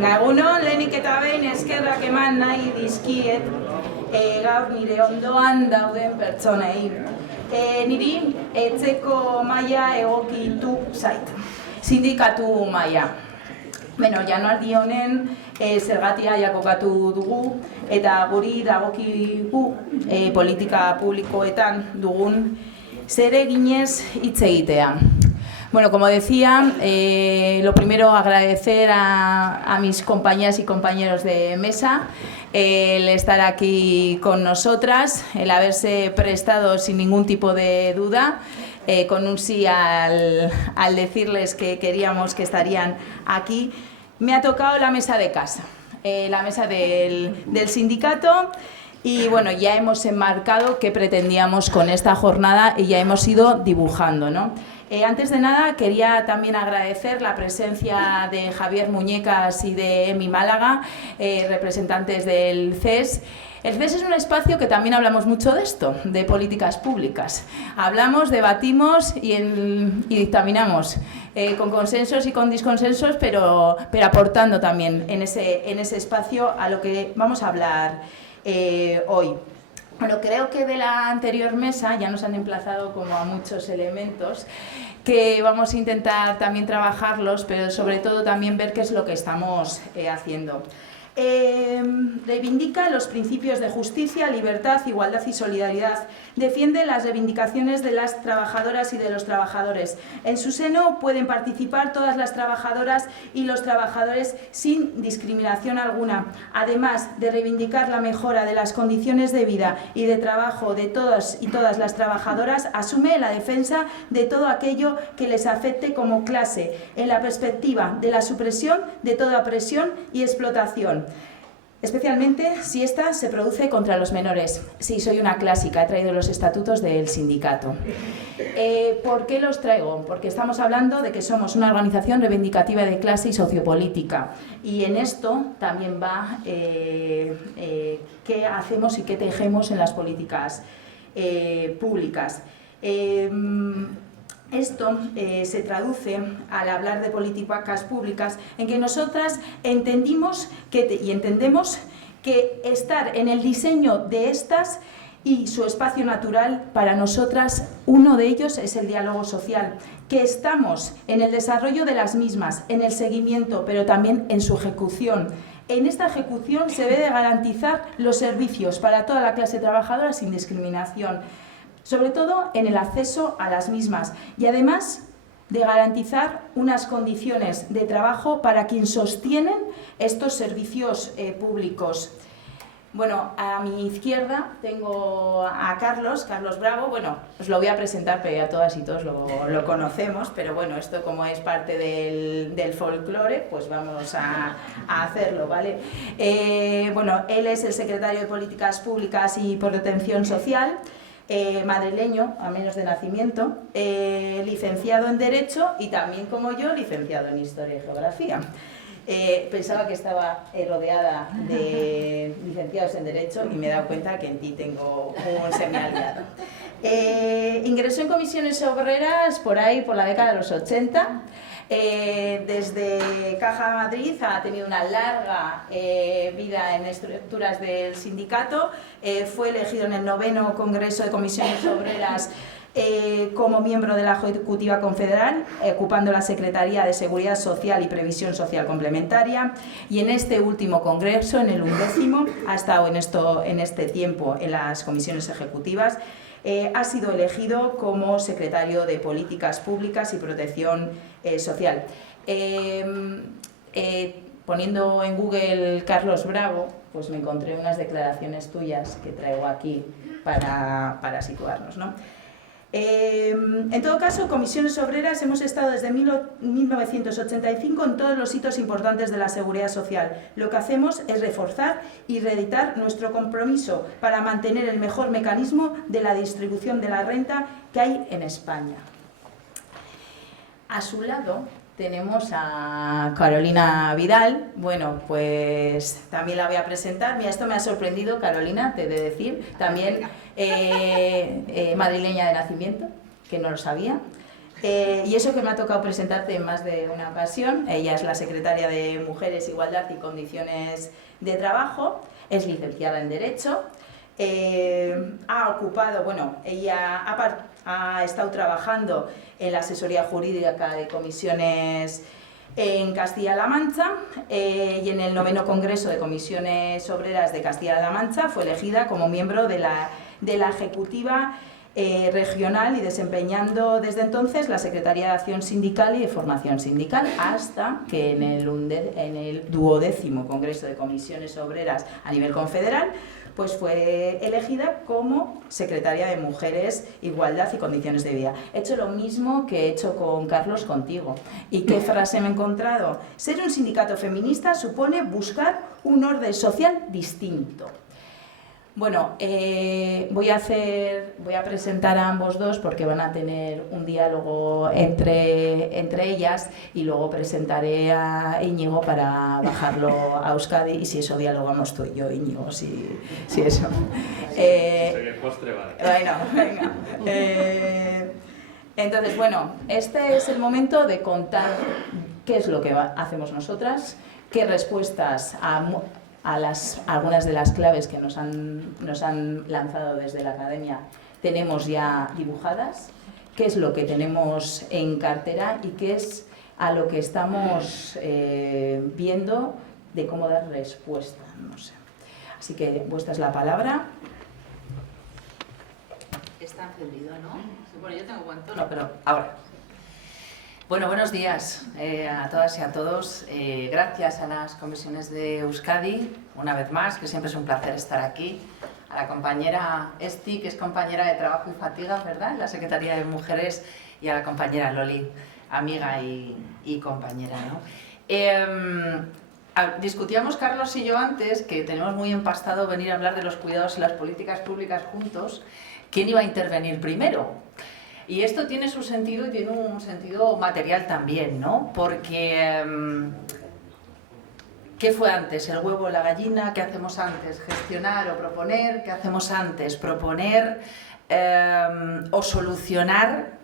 Egunon, lehenik eta behin eskerrak eman nahi dizkiet gaur nire ondoan dauden pertsonei. Niri etzeko maila egokitu zait, sindikatu maila. Januardi honen zergatia jakokatu dugu eta guri dagokigu politika publikoetan dugun zereginez hitz egitea. Como decía, lo primero agradecer a mis compañeras y compañeros de mesa el estar aquí con nosotras, el haberse prestado sin ningún tipo de duda, con un sí al decirles que queríamos que estarían aquí. Me ha tocado la mesa de casa, la mesa del sindicato. Y bueno, ya hemos enmarcado qué pretendíamos con esta jornada y ya hemos ido dibujando, ¿no? Antes de nada, quería también agradecer la presencia de Javier Muñecas y de Emi Málaga, representantes del CES. El CES es un espacio que también hablamos mucho de esto, de políticas públicas. Hablamos, debatimos y dictaminamos, con consensos y con disconsensos, pero aportando también en ese espacio a lo que vamos a hablar hoy. Creo que de la anterior mesa ya nos han emplazado como a muchos elementos que vamos a intentar también trabajarlos, pero sobre todo también ver qué es lo que estamos haciendo. Reivindica los principios de justicia, libertad, igualdad y solidaridad. Defiende las reivindicaciones de las trabajadoras y de los trabajadores. En su seno pueden participar todas las trabajadoras y los trabajadores sin discriminación alguna. Además de reivindicar la mejora de las condiciones de vida y de trabajo de todas y todas las trabajadoras, asume la defensa de todo aquello que les afecte como clase, en la perspectiva de la supresión de toda opresión y explotación, especialmente si ésta se produce contra los menores. Sí, soy una clásica, he traído los estatutos del sindicato. ¿Por qué los traigo? Porque estamos hablando de que somos una organización reivindicativa de clase y sociopolítica. Y en esto también va qué hacemos y qué tejemos en las políticas públicas. Esto se traduce, al hablar de políticas públicas, en que nosotras entendemos que estar en el diseño de estas y su espacio natural, para nosotras, uno de ellos es el diálogo social, que estamos en el desarrollo de las mismas, en el seguimiento, pero también en su ejecución. En esta ejecución se debe de garantizar los servicios para toda la clase trabajadora sin discriminación, sobre todo en el acceso a las mismas, y además de garantizar unas condiciones de trabajo para quienes sostienen estos servicios públicos. A mi izquierda tengo a Carlos Bravo. Os lo voy a presentar, pero ya todas y todos lo conocemos, pero esto como es parte del folclore, pues vamos a hacerlo, ¿vale? Él es el secretario de Políticas Públicas y Protección Social, madrileño, a menos de nacimiento, licenciado en Derecho y también, como yo, licenciado en Historia y Geografía. Pensaba que estaba rodeada de licenciados en Derecho y me he dado cuenta que en ti tengo un semi-aliado. Ingresó en comisiones obreras por la década de los 80. Desde Caja Madrid ha tenido una larga vida en estructuras del sindicato. Fue elegido en el 9º Congreso de Comisiones Obreras como miembro de la Ejecutiva Confederal, ocupando la Secretaría de Seguridad Social y Previsión Social Complementaria, y en este último congreso, en el 11º, ha estado en este tiempo en las comisiones ejecutivas. Ha sido elegido como secretario de Políticas Públicas y Protección Social. Poniendo en Google Carlos Bravo, pues me encontré unas declaraciones tuyas que traigo aquí para situarnos, ¿no? En todo caso, Comisiones Obreras hemos estado desde 1985 en todos los hitos importantes de la seguridad social. Lo que hacemos es reforzar y reeditar nuestro compromiso para mantener el mejor mecanismo de la distribución de la renta que hay en España. A su lado tenemos a Carolina Vidal. Pues también la voy a presentar. Mira, esto me ha sorprendido, Carolina, te he de decir. También madrileña de nacimiento, que no lo sabía. Y eso que me ha tocado presentarte en más de una ocasión. Ella es la secretaria de Mujeres, Igualdad y Condiciones de Trabajo, es licenciada en Derecho, ha ocupado, bueno, ella ha estado trabajando en la asesoría jurídica de comisiones en Castilla-La Mancha y en el 9º Congreso de Comisiones Obreras de Castilla-La Mancha fue elegida como miembro de la Ejecutiva regional y desempeñando desde entonces la Secretaría de Acción Sindical y de Formación Sindical, hasta que en el 12º Congreso de Comisiones Obreras a nivel confederal pues fue elegida como secretaria de Mujeres, Igualdad y Condiciones de Vida. He hecho lo mismo que he hecho con Carlos contigo. ¿Y qué frase me he encontrado? Ser un sindicato feminista supone buscar un orden social distinto. Bueno, voy a presentar a ambos dos porque van a tener un diálogo entre ellas y luego presentaré a Íñigo para bajarlo a Euskadi y si eso dialogamos tú y yo, Íñigo, si eso. El postre vale. Bueno, venga. Entonces, bueno, este es el momento de contar qué es lo que hacemos nosotras, qué respuestas a algunas de las claves que nos han lanzado desde la academia tenemos ya dibujadas, qué es lo que tenemos en cartera y qué es a lo que estamos viendo de cómo dar respuesta, no sé. Así que vuestra es la palabra. Está encendido, ¿no? Bueno, yo tengo buen tono. No, pero ahora. Bueno, buenos días a todas y a todos. Gracias a las comisiones de Euskadi, una vez más, que siempre es un placer estar aquí. A la compañera Esti, que es compañera de Trabajo y Fatiga, ¿verdad?, en la Secretaría de Mujeres, y a la compañera Loli, amiga y compañera, ¿no? Discutíamos Carlos y yo antes, que tenemos muy empastado venir a hablar de los cuidados y las políticas públicas juntos, ¿quién iba a intervenir primero? Y esto tiene su sentido y tiene un sentido material también, ¿no? Porque ¿qué fue antes? ¿El huevo o la gallina? ¿Qué hacemos antes? ¿Gestionar o proponer? ¿Qué hacemos antes? ¿Proponer o solucionar?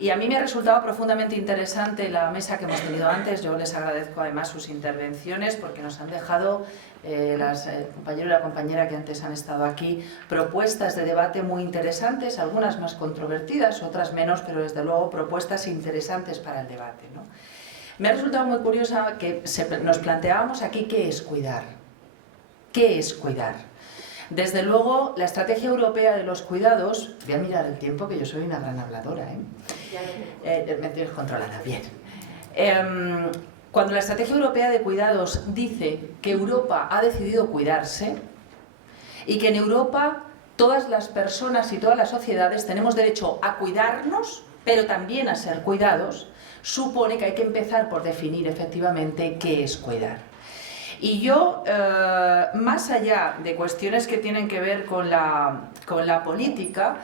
Y a mí me ha resultado profundamente interesante la mesa que hemos tenido antes. Yo les agradezco además sus intervenciones porque nos han dejado, el compañero y la compañera que antes han estado aquí, propuestas de debate muy interesantes, algunas más controvertidas, otras menos, pero desde luego propuestas interesantes para el debate, ¿no? Me ha resultado muy curiosa que nos planteábamos aquí qué es cuidar. ¿Qué es cuidar? Desde luego, la estrategia europea de los cuidados, voy a mirar el tiempo que yo soy una gran habladora, me tienes controlada, bien. Cuando la estrategia europea de cuidados dice que Europa ha decidido cuidarse y que en Europa todas las personas y todas las sociedades tenemos derecho a cuidarnos, pero también a ser cuidados, supone que hay que empezar por definir efectivamente qué es cuidar. Y yo, más allá de cuestiones que tienen que ver con la política,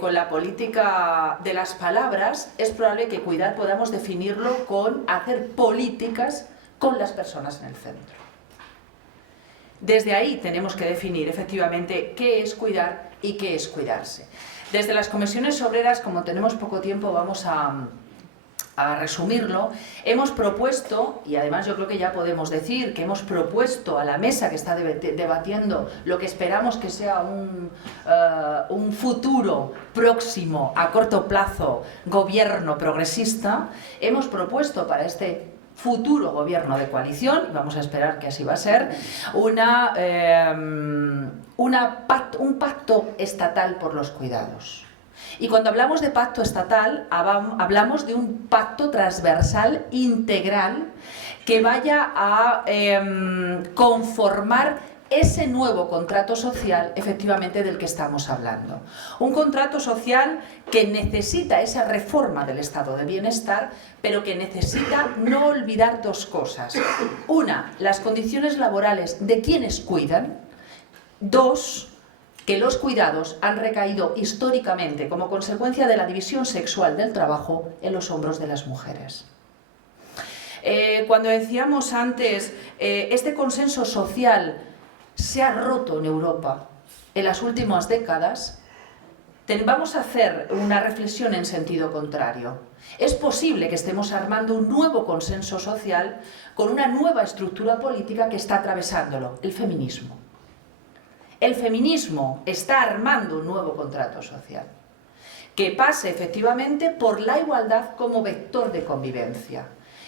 con la política de las palabras, es probable que cuidar podamos definirlo con hacer políticas con las personas en el centro. Desde ahí tenemos que definir efectivamente qué es cuidar y qué es cuidarse. Desde las comisiones obreras, como tenemos poco tiempo, vamos a resumirlo, hemos propuesto, y además yo creo que ya podemos decir que hemos propuesto a la mesa que está debatiendo lo que esperamos que sea un futuro próximo, a corto plazo, gobierno progresista, hemos propuesto para este futuro gobierno de coalición, y vamos a esperar que así va a ser, un pacto estatal por los cuidados. Y cuando hablamos de pacto estatal, hablamos de un pacto transversal, integral, que vaya a conformar ese nuevo contrato social, efectivamente, del que estamos hablando. Un contrato social que necesita esa reforma del estado de bienestar, pero que necesita no olvidar dos cosas. Una, las condiciones laborales de quienes cuidan. Dos, que los cuidados han recaído históricamente como consecuencia de la división sexual del trabajo en los hombros de las mujeres. Cuando decíamos antes, este consenso social se ha roto en Europa en las últimas décadas, vamos a hacer una reflexión en sentido contrario. Es posible que estemos armando un nuevo consenso social con una nueva estructura política que está atravesándolo, el feminismo. El feminismo está armando un nuevo contrato social que pase efectivamente por la igualdad como vector de convivencia.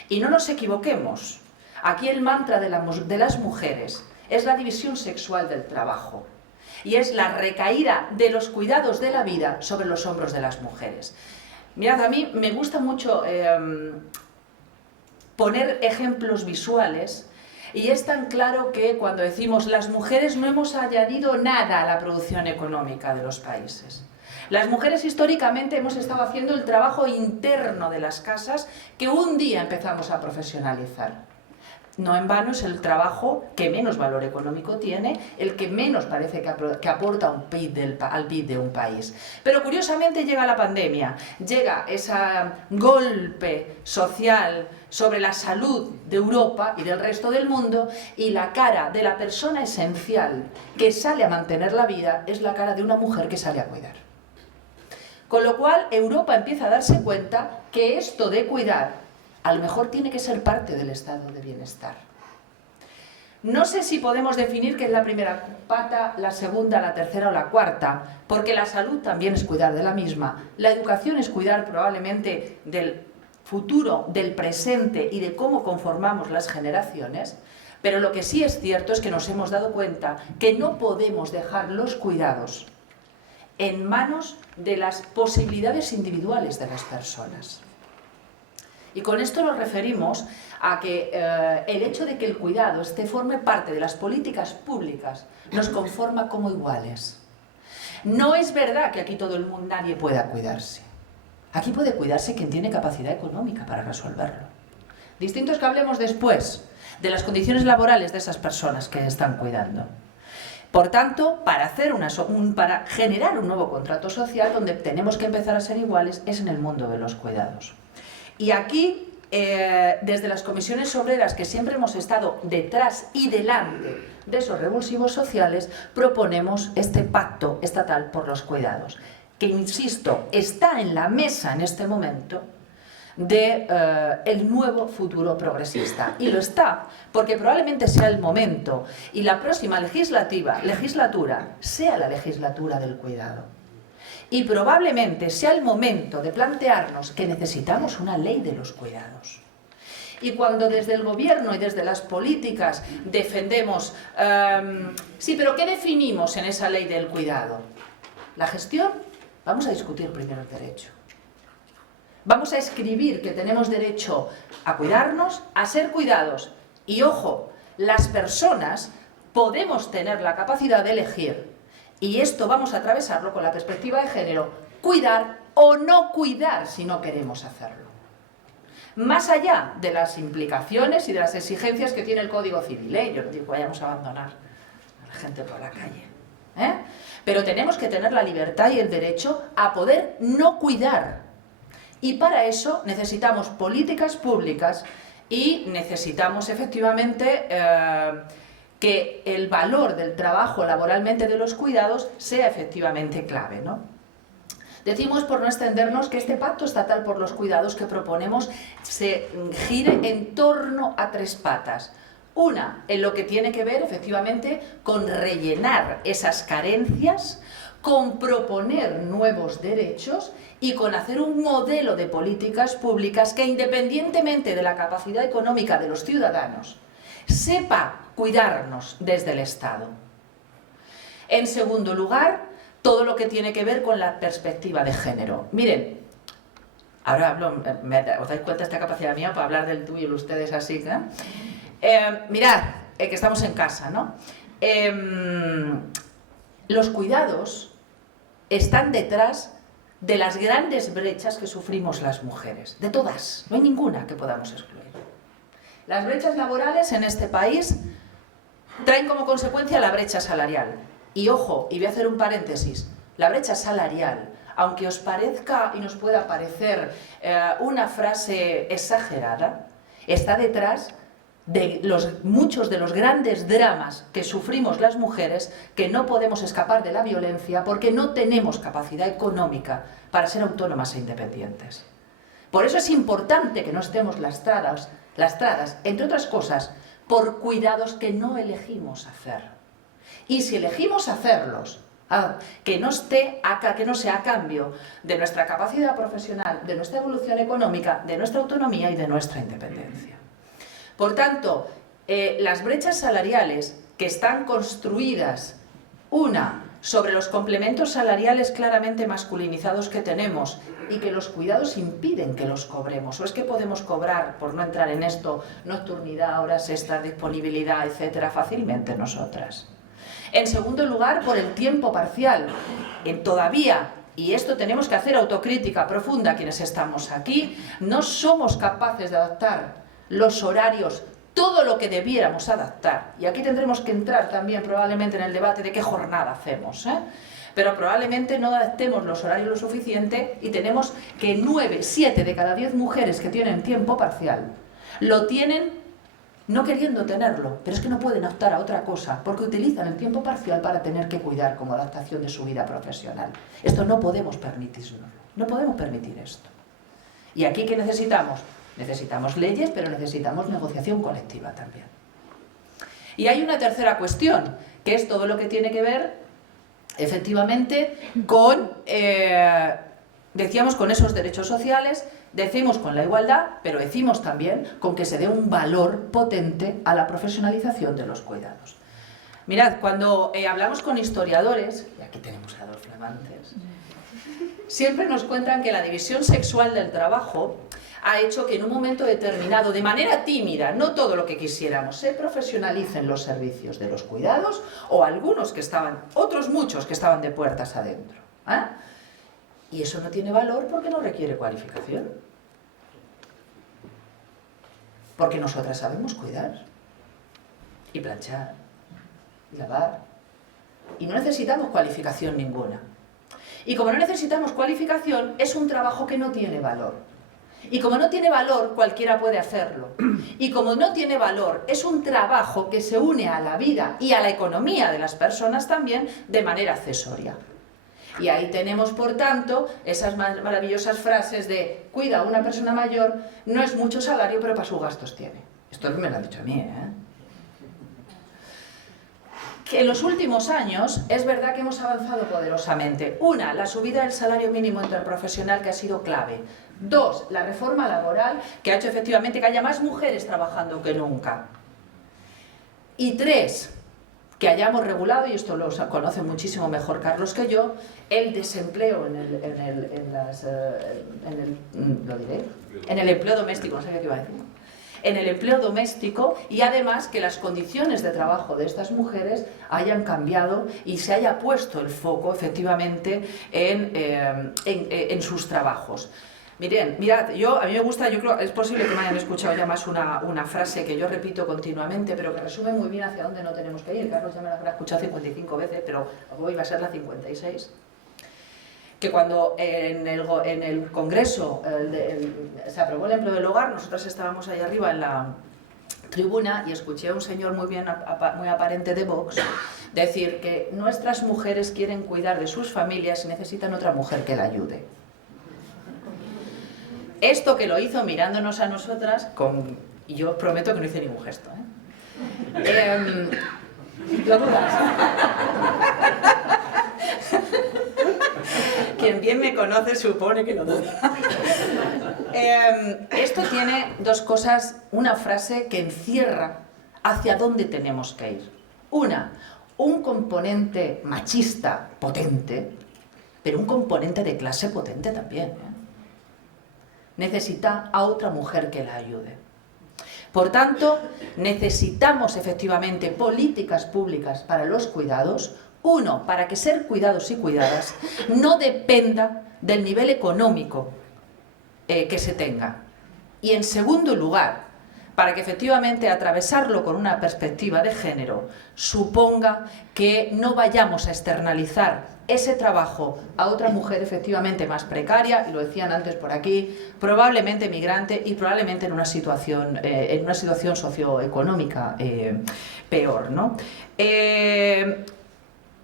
Y no nos equivoquemos, aquí el mantra de las mujeres es la división sexual del trabajo y es la recaída de los cuidados de la vida sobre los hombros de las mujeres. Mirad, a mí me gusta mucho poner ejemplos visuales. Y es tan claro que cuando decimos las mujeres no hemos añadido nada a la producción económica de los países. Las mujeres históricamente hemos estado haciendo el trabajo interno de las casas que un día empezamos a profesionalizar. No en vano es el trabajo que menos valor económico tiene, el que menos parece que aporta al PIB de un país. Pero curiosamente llega la pandemia, llega ese golpe social sobre la salud de Europa y del resto del mundo, y la cara de la persona esencial que sale a mantener la vida es la cara de una mujer que sale a cuidar. Con lo cual Europa empieza a darse cuenta que esto de cuidar a lo mejor tiene que ser parte del estado de bienestar. No sé si podemos definir qué es la primera pata, la segunda, la tercera o la cuarta, porque la salud también es cuidar de la misma. La educación es cuidar probablemente del futuro, del presente y de cómo conformamos las generaciones, pero lo que sí es cierto es que nos hemos dado cuenta que no podemos dejar los cuidados en manos de las posibilidades individuales de las personas. Y con esto nos referimos a que el hecho de que el cuidado forme parte de las políticas públicas nos conforma como iguales. No es verdad que aquí todo el mundo, nadie pueda cuidarse. Aquí puede cuidarse quien tiene capacidad económica para resolverlo. Distinto es que hablemos después de las condiciones laborales de esas personas que están cuidando. Por tanto, para generar un nuevo contrato social donde tenemos que empezar a ser iguales es en el mundo de los cuidados. Y aquí, desde las comisiones obreras, que siempre hemos estado detrás y delante de esos revulsivos sociales, proponemos este pacto estatal por los cuidados, que, insisto, está en la mesa en este momento del nuevo futuro progresista. Y lo está porque probablemente sea el momento y la próxima legislatura sea la legislatura del cuidado. Y probablemente sea el momento de plantearnos que necesitamos una ley de los cuidados. Y cuando desde el gobierno y desde las políticas defendemos, sí, pero ¿qué definimos en esa ley del cuidado? La gestión, vamos a discutir primero el derecho. Vamos a escribir que tenemos derecho a cuidarnos, a ser cuidados. Y ojo, las personas podemos tener la capacidad de elegir. Y esto vamos a atravesarlo con la perspectiva de género, cuidar o no cuidar si no queremos hacerlo. Más allá de las implicaciones y de las exigencias que tiene el Código Civil, yo no digo que vayamos a abandonar a la gente por la calle, pero tenemos que tener la libertad y el derecho a poder no cuidar. Y para eso necesitamos políticas públicas y necesitamos efectivamente que el valor del trabajo laboralmente de los cuidados sea efectivamente clave, ¿no? Decimos, por no extendernos, que este pacto estatal por los cuidados que proponemos se gire en torno a tres patas. Una, en lo que tiene que ver efectivamente con rellenar esas carencias, con proponer nuevos derechos y con hacer un modelo de políticas públicas que, independientemente de la capacidad económica de los ciudadanos, sepa cuidarnos desde el Estado. En segundo lugar, todo lo que tiene que ver con la perspectiva de género. Miren, ahora hablo, ¿os dais cuenta de esta capacidad mía para hablar del tú y el ustedes así? Mirad, que estamos en casa, ¿no? Los cuidados están detrás de las grandes brechas que sufrimos las mujeres. De todas, no hay ninguna que podamos excluir. Las brechas laborales en este país traen como consecuencia la brecha salarial. Y ojo, y voy a hacer un paréntesis, la brecha salarial, aunque os parezca y nos pueda parecer una frase exagerada, está detrás de muchos de los grandes dramas que sufrimos las mujeres, que no podemos escapar de la violencia porque no tenemos capacidad económica para ser autónomas e independientes. Por eso es importante que no estemos lastradas, entre otras cosas, por cuidados que no elegimos hacer. Y si elegimos hacerlos, que no sea a cambio de nuestra capacidad profesional, de nuestra evolución económica, de nuestra autonomía y de nuestra independencia. Por tanto, las brechas salariales que están construidas, una, sobre los complementos salariales claramente masculinizados que tenemos y que los cuidados impiden que los cobremos, o es que podemos cobrar, por no entrar en esto, nocturnidad, horas extras, disponibilidad, etcétera, fácilmente nosotras. En segundo lugar, por el tiempo parcial. Todavía, y esto tenemos que hacer autocrítica profunda quienes estamos aquí, no somos capaces de adaptar los horarios, todo lo que debiéramos adaptar. Y aquí tendremos que entrar también probablemente en el debate de qué jornada hacemos, pero probablemente no adaptemos los horarios lo suficiente y tenemos que 9, 7 de cada 10 mujeres que tienen tiempo parcial lo tienen no queriendo tenerlo, pero es que no pueden optar a otra cosa porque utilizan el tiempo parcial para tener que cuidar como adaptación de su vida profesional. Esto no podemos permitirlo, no podemos permitir esto. ¿Y aquí qué necesitamos? Necesitamos leyes, pero necesitamos negociación colectiva también. Y hay una tercera cuestión, que es todo lo que tiene que ver, efectivamente, con, decíamos, con esos derechos sociales, decimos con la igualdad, pero decimos también con que se dé un valor potente a la profesionalización de los cuidados. Mirad, cuando hablamos con historiadores, y aquí tenemos a dos flamantes, siempre nos cuentan que la división sexual del trabajo ha hecho que en un momento determinado, de manera tímida, no todo lo que quisiéramos, se profesionalicen los servicios de los cuidados, o algunos que estaban, otros muchos que estaban de puertas adentro. Y eso no tiene valor porque no requiere cualificación. Porque nosotras sabemos cuidar, y planchar, y lavar, y no necesitamos cualificación ninguna. Y como no necesitamos cualificación, es un trabajo que no tiene valor. Y como no tiene valor, cualquiera puede hacerlo. Y como no tiene valor, es un trabajo que se une a la vida y a la economía de las personas también de manera accesoria. Y ahí tenemos, por tanto, esas maravillosas frases de cuida a una persona mayor, no es mucho salario, pero para sus gastos tiene. Esto me lo han dicho a mí, Que en los últimos años es verdad que hemos avanzado poderosamente. Una, la subida del salario mínimo interprofesional, que ha sido clave. Dos, la reforma laboral, que ha hecho efectivamente que haya más mujeres trabajando que nunca. Y tres, que hayamos regulado, y esto lo conoce muchísimo mejor Carlos que yo, el desempleo en el empleo doméstico, no sabía qué iba a decir. En el empleo doméstico, y además que las condiciones de trabajo de estas mujeres hayan cambiado y se haya puesto el foco efectivamente en sus trabajos. Mirad, a mí me gusta, yo creo, es posible que me hayan escuchado ya más una frase que yo repito continuamente, pero que resume muy bien hacia dónde no tenemos que ir. Carlos ya me la habrá escuchado 55 veces, pero hoy va a ser la 56. Que cuando en el Congreso se aprobó el empleo del hogar, nosotros estábamos ahí arriba en la tribuna y escuché a un señor muy aparente de Vox decir que nuestras mujeres quieren cuidar de sus familias y necesitan otra mujer que la ayude. Esto que lo hizo mirándonos a nosotras, y yo prometo que no hice ningún gesto. ¿Lo dudas? Quien bien me conoce supone que lo duda. Esto tiene dos cosas, una frase que encierra hacia dónde tenemos que ir. Una, un componente machista potente, pero un componente de clase potente también. Necesita a otra mujer que la ayude. Por tanto, necesitamos efectivamente políticas públicas para los cuidados. Uno, para que ser cuidados y cuidadas no dependa del nivel económico que se tenga. Y en segundo lugar, para que efectivamente atravesarlo con una perspectiva de género suponga que no vayamos a externalizar ese trabajo a otra mujer efectivamente más precaria, y lo decían antes por aquí, probablemente migrante y probablemente en una situación socioeconómica peor, ¿no?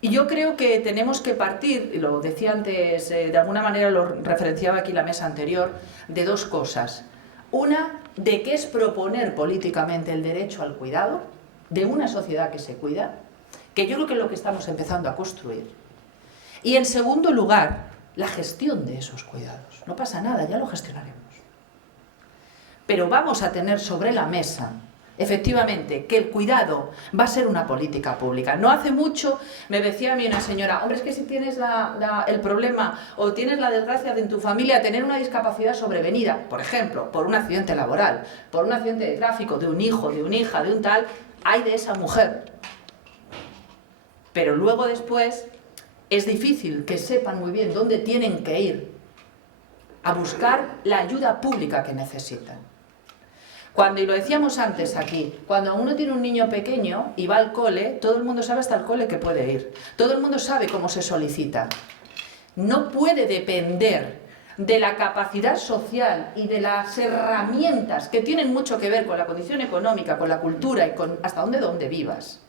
Y yo creo que tenemos que partir, y lo decía antes, de alguna manera lo referenciaba aquí la mesa anterior, de dos cosas. Una, de qué es proponer políticamente el derecho al cuidado de una sociedad que se cuida, que yo creo que es lo que estamos empezando a construir. Y en segundo lugar, la gestión de esos cuidados. No pasa nada, ya lo gestionaremos. Pero vamos a tener sobre la mesa, efectivamente, que el cuidado va a ser una política pública. No hace mucho me decía a mí una señora, hombre, es que si tienes el problema o tienes la desgracia de en tu familia tener una discapacidad sobrevenida, por ejemplo, por un accidente laboral, por un accidente de tráfico, de un hijo, de una hija, de un tal, hay de esa mujer. Pero luego después es difícil que sepan muy bien dónde tienen que ir a buscar la ayuda pública que necesitan. Cuando, y lo decíamos antes aquí, cuando uno tiene un niño pequeño y va al cole, todo el mundo sabe hasta el cole que puede ir. Todo el mundo sabe cómo se solicita. No puede depender de la capacidad social y de las herramientas que tienen mucho que ver con la condición económica, con la cultura y con hasta dónde vivas.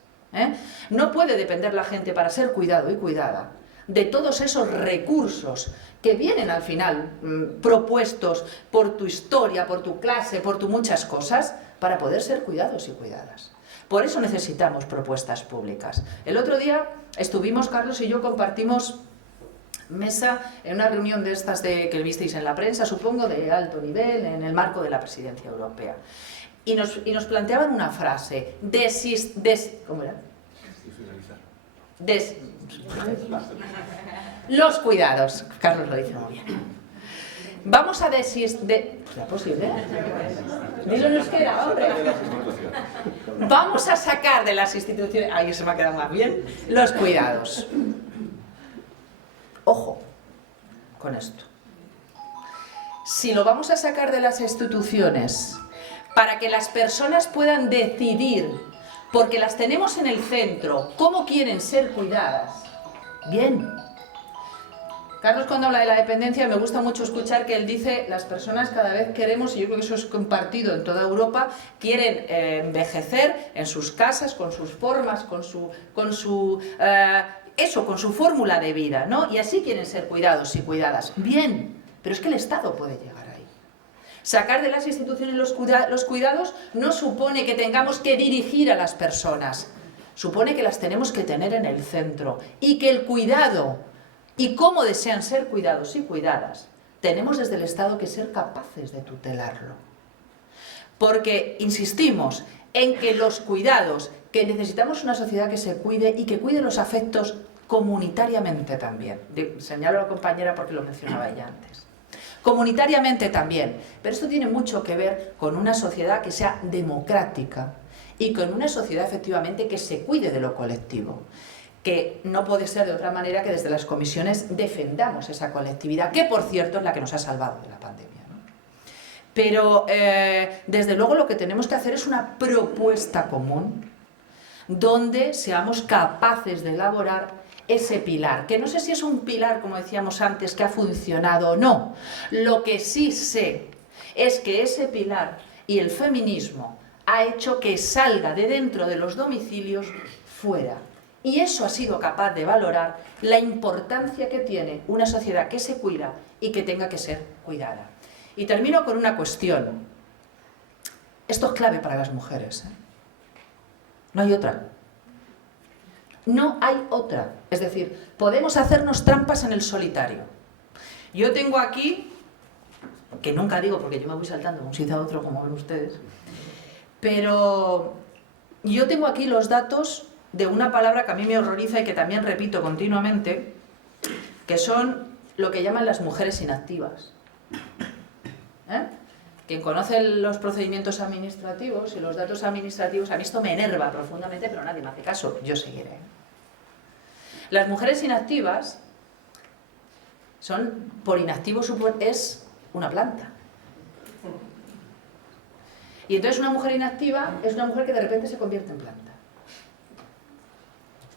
No puede depender la gente para ser cuidado y cuidada de todos esos recursos que vienen al final propuestos por tu historia, por tu clase, por tu muchas cosas, para poder ser cuidados y cuidadas. Por eso necesitamos propuestas públicas. El otro día estuvimos, Carlos y yo compartimos mesa en una reunión de estas que visteis en la prensa, supongo de alto nivel, en el marco de la presidencia europea. Y nos planteaban una frase, ¿cómo era? Los cuidados, Carlos lo dice muy bien. Vamos a ¿es posible? Dilo en euskera, hombre. Vamos a sacar de las instituciones, ahí se me ha quedado más bien, los cuidados. Ojo con esto. Si lo vamos a sacar de las instituciones para que las personas puedan decidir, porque las tenemos en el centro, cómo quieren ser cuidadas, bien. Carlos, cuando habla de la dependencia, me gusta mucho escuchar que él dice, las personas cada vez queremos, y yo creo que eso es compartido en toda Europa, quieren envejecer en sus casas, con sus formas, con su fórmula de vida, ¿no? Y así quieren ser cuidados y cuidadas. Bien, pero es que el Estado puede llegar ahí. Sacar de las instituciones los cuidados no supone que tengamos que dirigir a las personas, supone que las tenemos que tener en el centro y que el cuidado y cómo desean ser cuidados y cuidadas, tenemos desde el Estado que ser capaces de tutelarlo. Porque insistimos en que los cuidados, que necesitamos una sociedad que se cuide y que cuide los afectos comunitariamente también. Señalo a la compañera porque lo mencionaba ella antes. Comunitariamente también, pero esto tiene mucho que ver con una sociedad que sea democrática y con una sociedad efectivamente que se cuide de lo colectivo, que no puede ser de otra manera que desde las comisiones defendamos esa colectividad, que por cierto es la que nos ha salvado de la pandemia, ¿no? Pero desde luego lo que tenemos que hacer es una propuesta común donde seamos capaces de elaborar ese pilar, que no sé si es un pilar, como decíamos antes, que ha funcionado o no. Lo que sí sé es que ese pilar y el feminismo ha hecho que salga de dentro de los domicilios fuera. Y eso ha sido capaz de valorar la importancia que tiene una sociedad que se cuida y que tenga que ser cuidada. Y termino con una cuestión. Esto es clave para las mujeres, ¿eh? No hay otra. No hay otra. Es decir, podemos hacernos trampas en el solitario. Yo tengo aquí, que nunca digo porque yo me voy saltando de un sitio a otro como ven ustedes, pero yo tengo aquí los datos de una palabra que a mí me horroriza y que también repito continuamente, que son lo que llaman las mujeres inactivas. Quien conoce los procedimientos administrativos y los datos administrativos, a mí esto me enerva profundamente, pero nadie me hace caso, yo seguiré. Las mujeres inactivas son, por inactivo es una planta. Y entonces una mujer inactiva es una mujer que de repente se convierte en planta.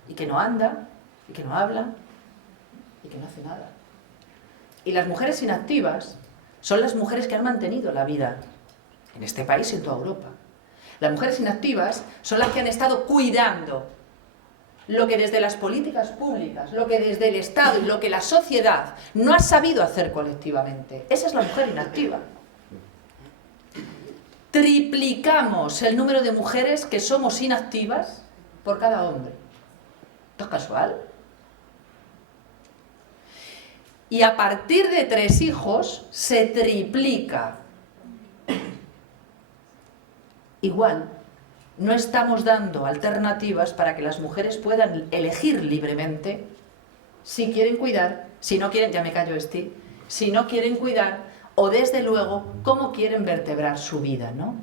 Y que no anda, y que no habla, y que no hace nada. Y las mujeres inactivas son las mujeres que han mantenido la vida en este país y en toda Europa. Las mujeres inactivas son las que han estado cuidando lo que desde las políticas públicas, lo que desde el Estado y lo que la sociedad no ha sabido hacer colectivamente. Esa es la mujer inactiva. Triplicamos el número de mujeres que somos inactivas por cada hombre. ¿Esto es casual? Y a partir de 3 hijos se triplica. Igual, no estamos dando alternativas para que las mujeres puedan elegir libremente si quieren cuidar, si no quieren, ya me callo si no quieren cuidar o desde luego cómo quieren vertebrar su vida, ¿no?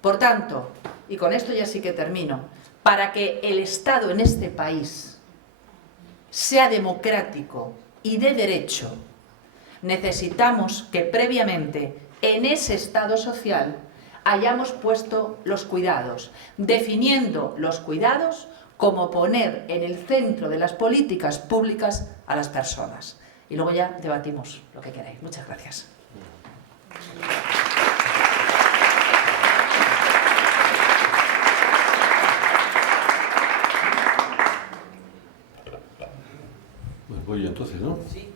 Por tanto, y con esto ya sí que termino, para que el Estado en este país sea democrático y de derecho, necesitamos que previamente en ese Estado social hayamos puesto los cuidados, definiendo los cuidados como poner en el centro de las políticas públicas a las personas. Y luego ya debatimos lo que queráis. Muchas gracias. Pues voy yo entonces, ¿no? Sí.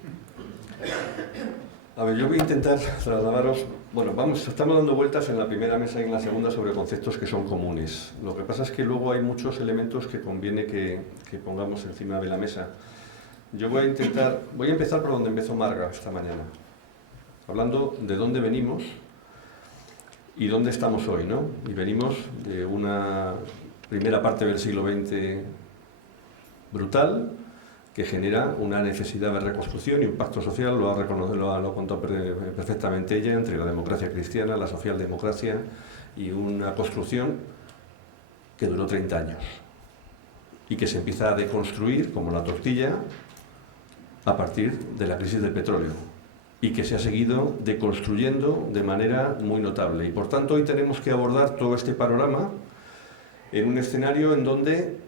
A ver, yo voy a intentar trasladaros... Bueno, estamos dando vueltas en la primera mesa y en la segunda sobre conceptos que son comunes. Lo que pasa es que luego hay muchos elementos que conviene que pongamos encima de la mesa. Yo voy a empezar por donde empezó Marga esta mañana, hablando de dónde venimos y dónde estamos hoy, ¿no? Y venimos de una primera parte del siglo XX brutal, que genera una necesidad de reconstrucción y un pacto social, lo ha contado perfectamente ella, entre la democracia cristiana, la socialdemocracia, y una construcción que duró 30 años y que se empieza a deconstruir como la tortilla a partir de la crisis del petróleo y que se ha seguido deconstruyendo de manera muy notable. Y por tanto hoy tenemos que abordar todo este panorama en un escenario en donde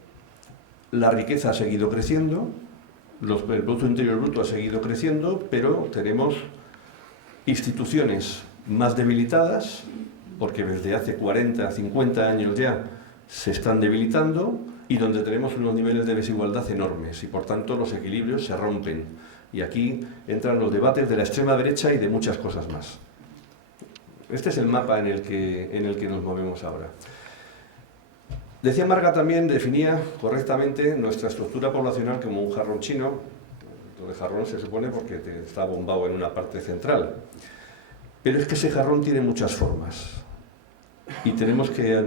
la riqueza ha seguido creciendo, el Producto Interior Bruto ha seguido creciendo, pero tenemos instituciones más debilitadas, porque desde hace 40, 50 años ya se están debilitando, y donde tenemos unos niveles de desigualdad enormes, y por tanto los equilibrios se rompen. Y aquí entran los debates de la extrema derecha y de muchas cosas más. Este es el mapa en el que nos movemos ahora. Decía Marga también, definía correctamente nuestra estructura poblacional como un jarrón chino. Lo de jarrón se supone porque está bombado en una parte central. Pero es que ese jarrón tiene muchas formas y tenemos que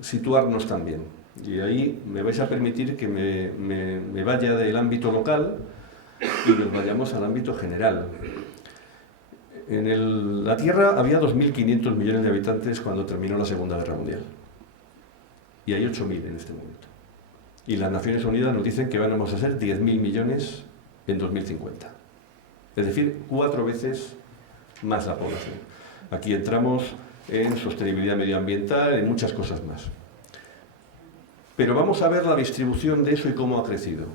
situarnos también. Y ahí me vais a permitir que me vaya del ámbito local y nos vayamos al ámbito general. En la Tierra había 2.500 millones de habitantes cuando terminó la Segunda Guerra Mundial. Y hay 8.000 en este momento. Y las Naciones Unidas nos dicen que vamos a ser 10.000 millones en 2050. Es decir, 4 veces más la población. Aquí entramos en sostenibilidad medioambiental, en muchas cosas más. Pero vamos a ver la distribución de eso y cómo ha crecido.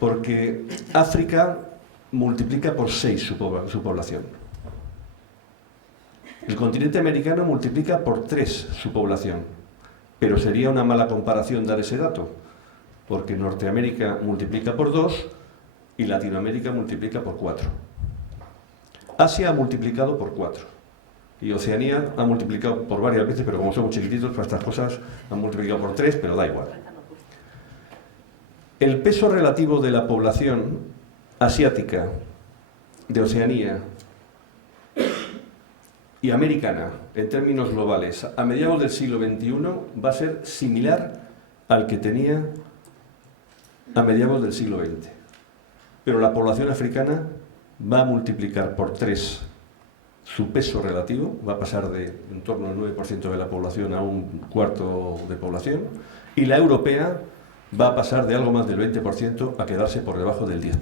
Porque África multiplica por 6 su población. El continente americano multiplica por 3 su población, pero sería una mala comparación dar ese dato, porque Norteamérica multiplica por 2 y Latinoamérica multiplica por 4. Asia ha multiplicado por 4 y Oceanía ha multiplicado por varias veces, pero como somos chiquititos para estas cosas han multiplicado por 3, pero da igual. El peso relativo de la población asiática, de Oceanía y americana, en términos globales, a mediados del siglo XXI va a ser similar al que tenía a mediados del siglo XX. Pero la población africana va a multiplicar por 3 su peso relativo, va a pasar de en torno al 9% de la población a un cuarto de población, y la europea va a pasar de algo más del 20% a quedarse por debajo del 10%.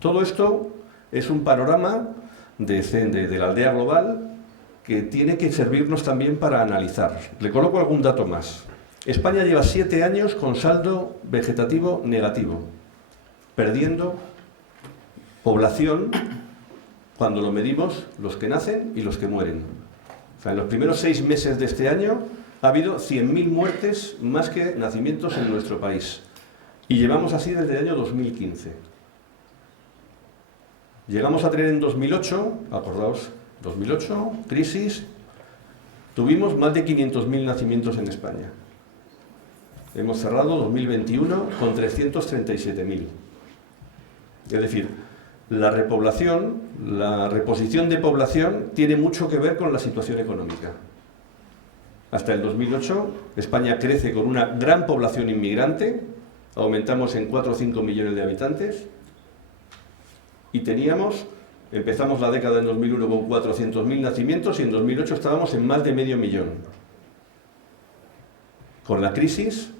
Todo esto es un panorama de la aldea global que tiene que servirnos también para analizar. Le coloco algún dato más. España lleva 7 años con saldo vegetativo negativo, perdiendo población cuando lo medimos los que nacen y los que mueren. O sea, en los primeros 6 meses de este año ha habido 100.000 muertes más que nacimientos en nuestro país. Y llevamos así desde el año 2015. Llegamos a tener en 2008, acordaos, 2008, crisis, tuvimos más de 500.000 nacimientos en España. Hemos cerrado 2021 con 337.000. Es decir, la repoblación, la reposición de población tiene mucho que ver con la situación económica. Hasta el 2008, España crece con una gran población inmigrante, aumentamos en 4 o 5 millones de habitantes, y empezamos la década en 2001 con 400.000 nacimientos y en 2008 estábamos en más de 500.000. Con la crisis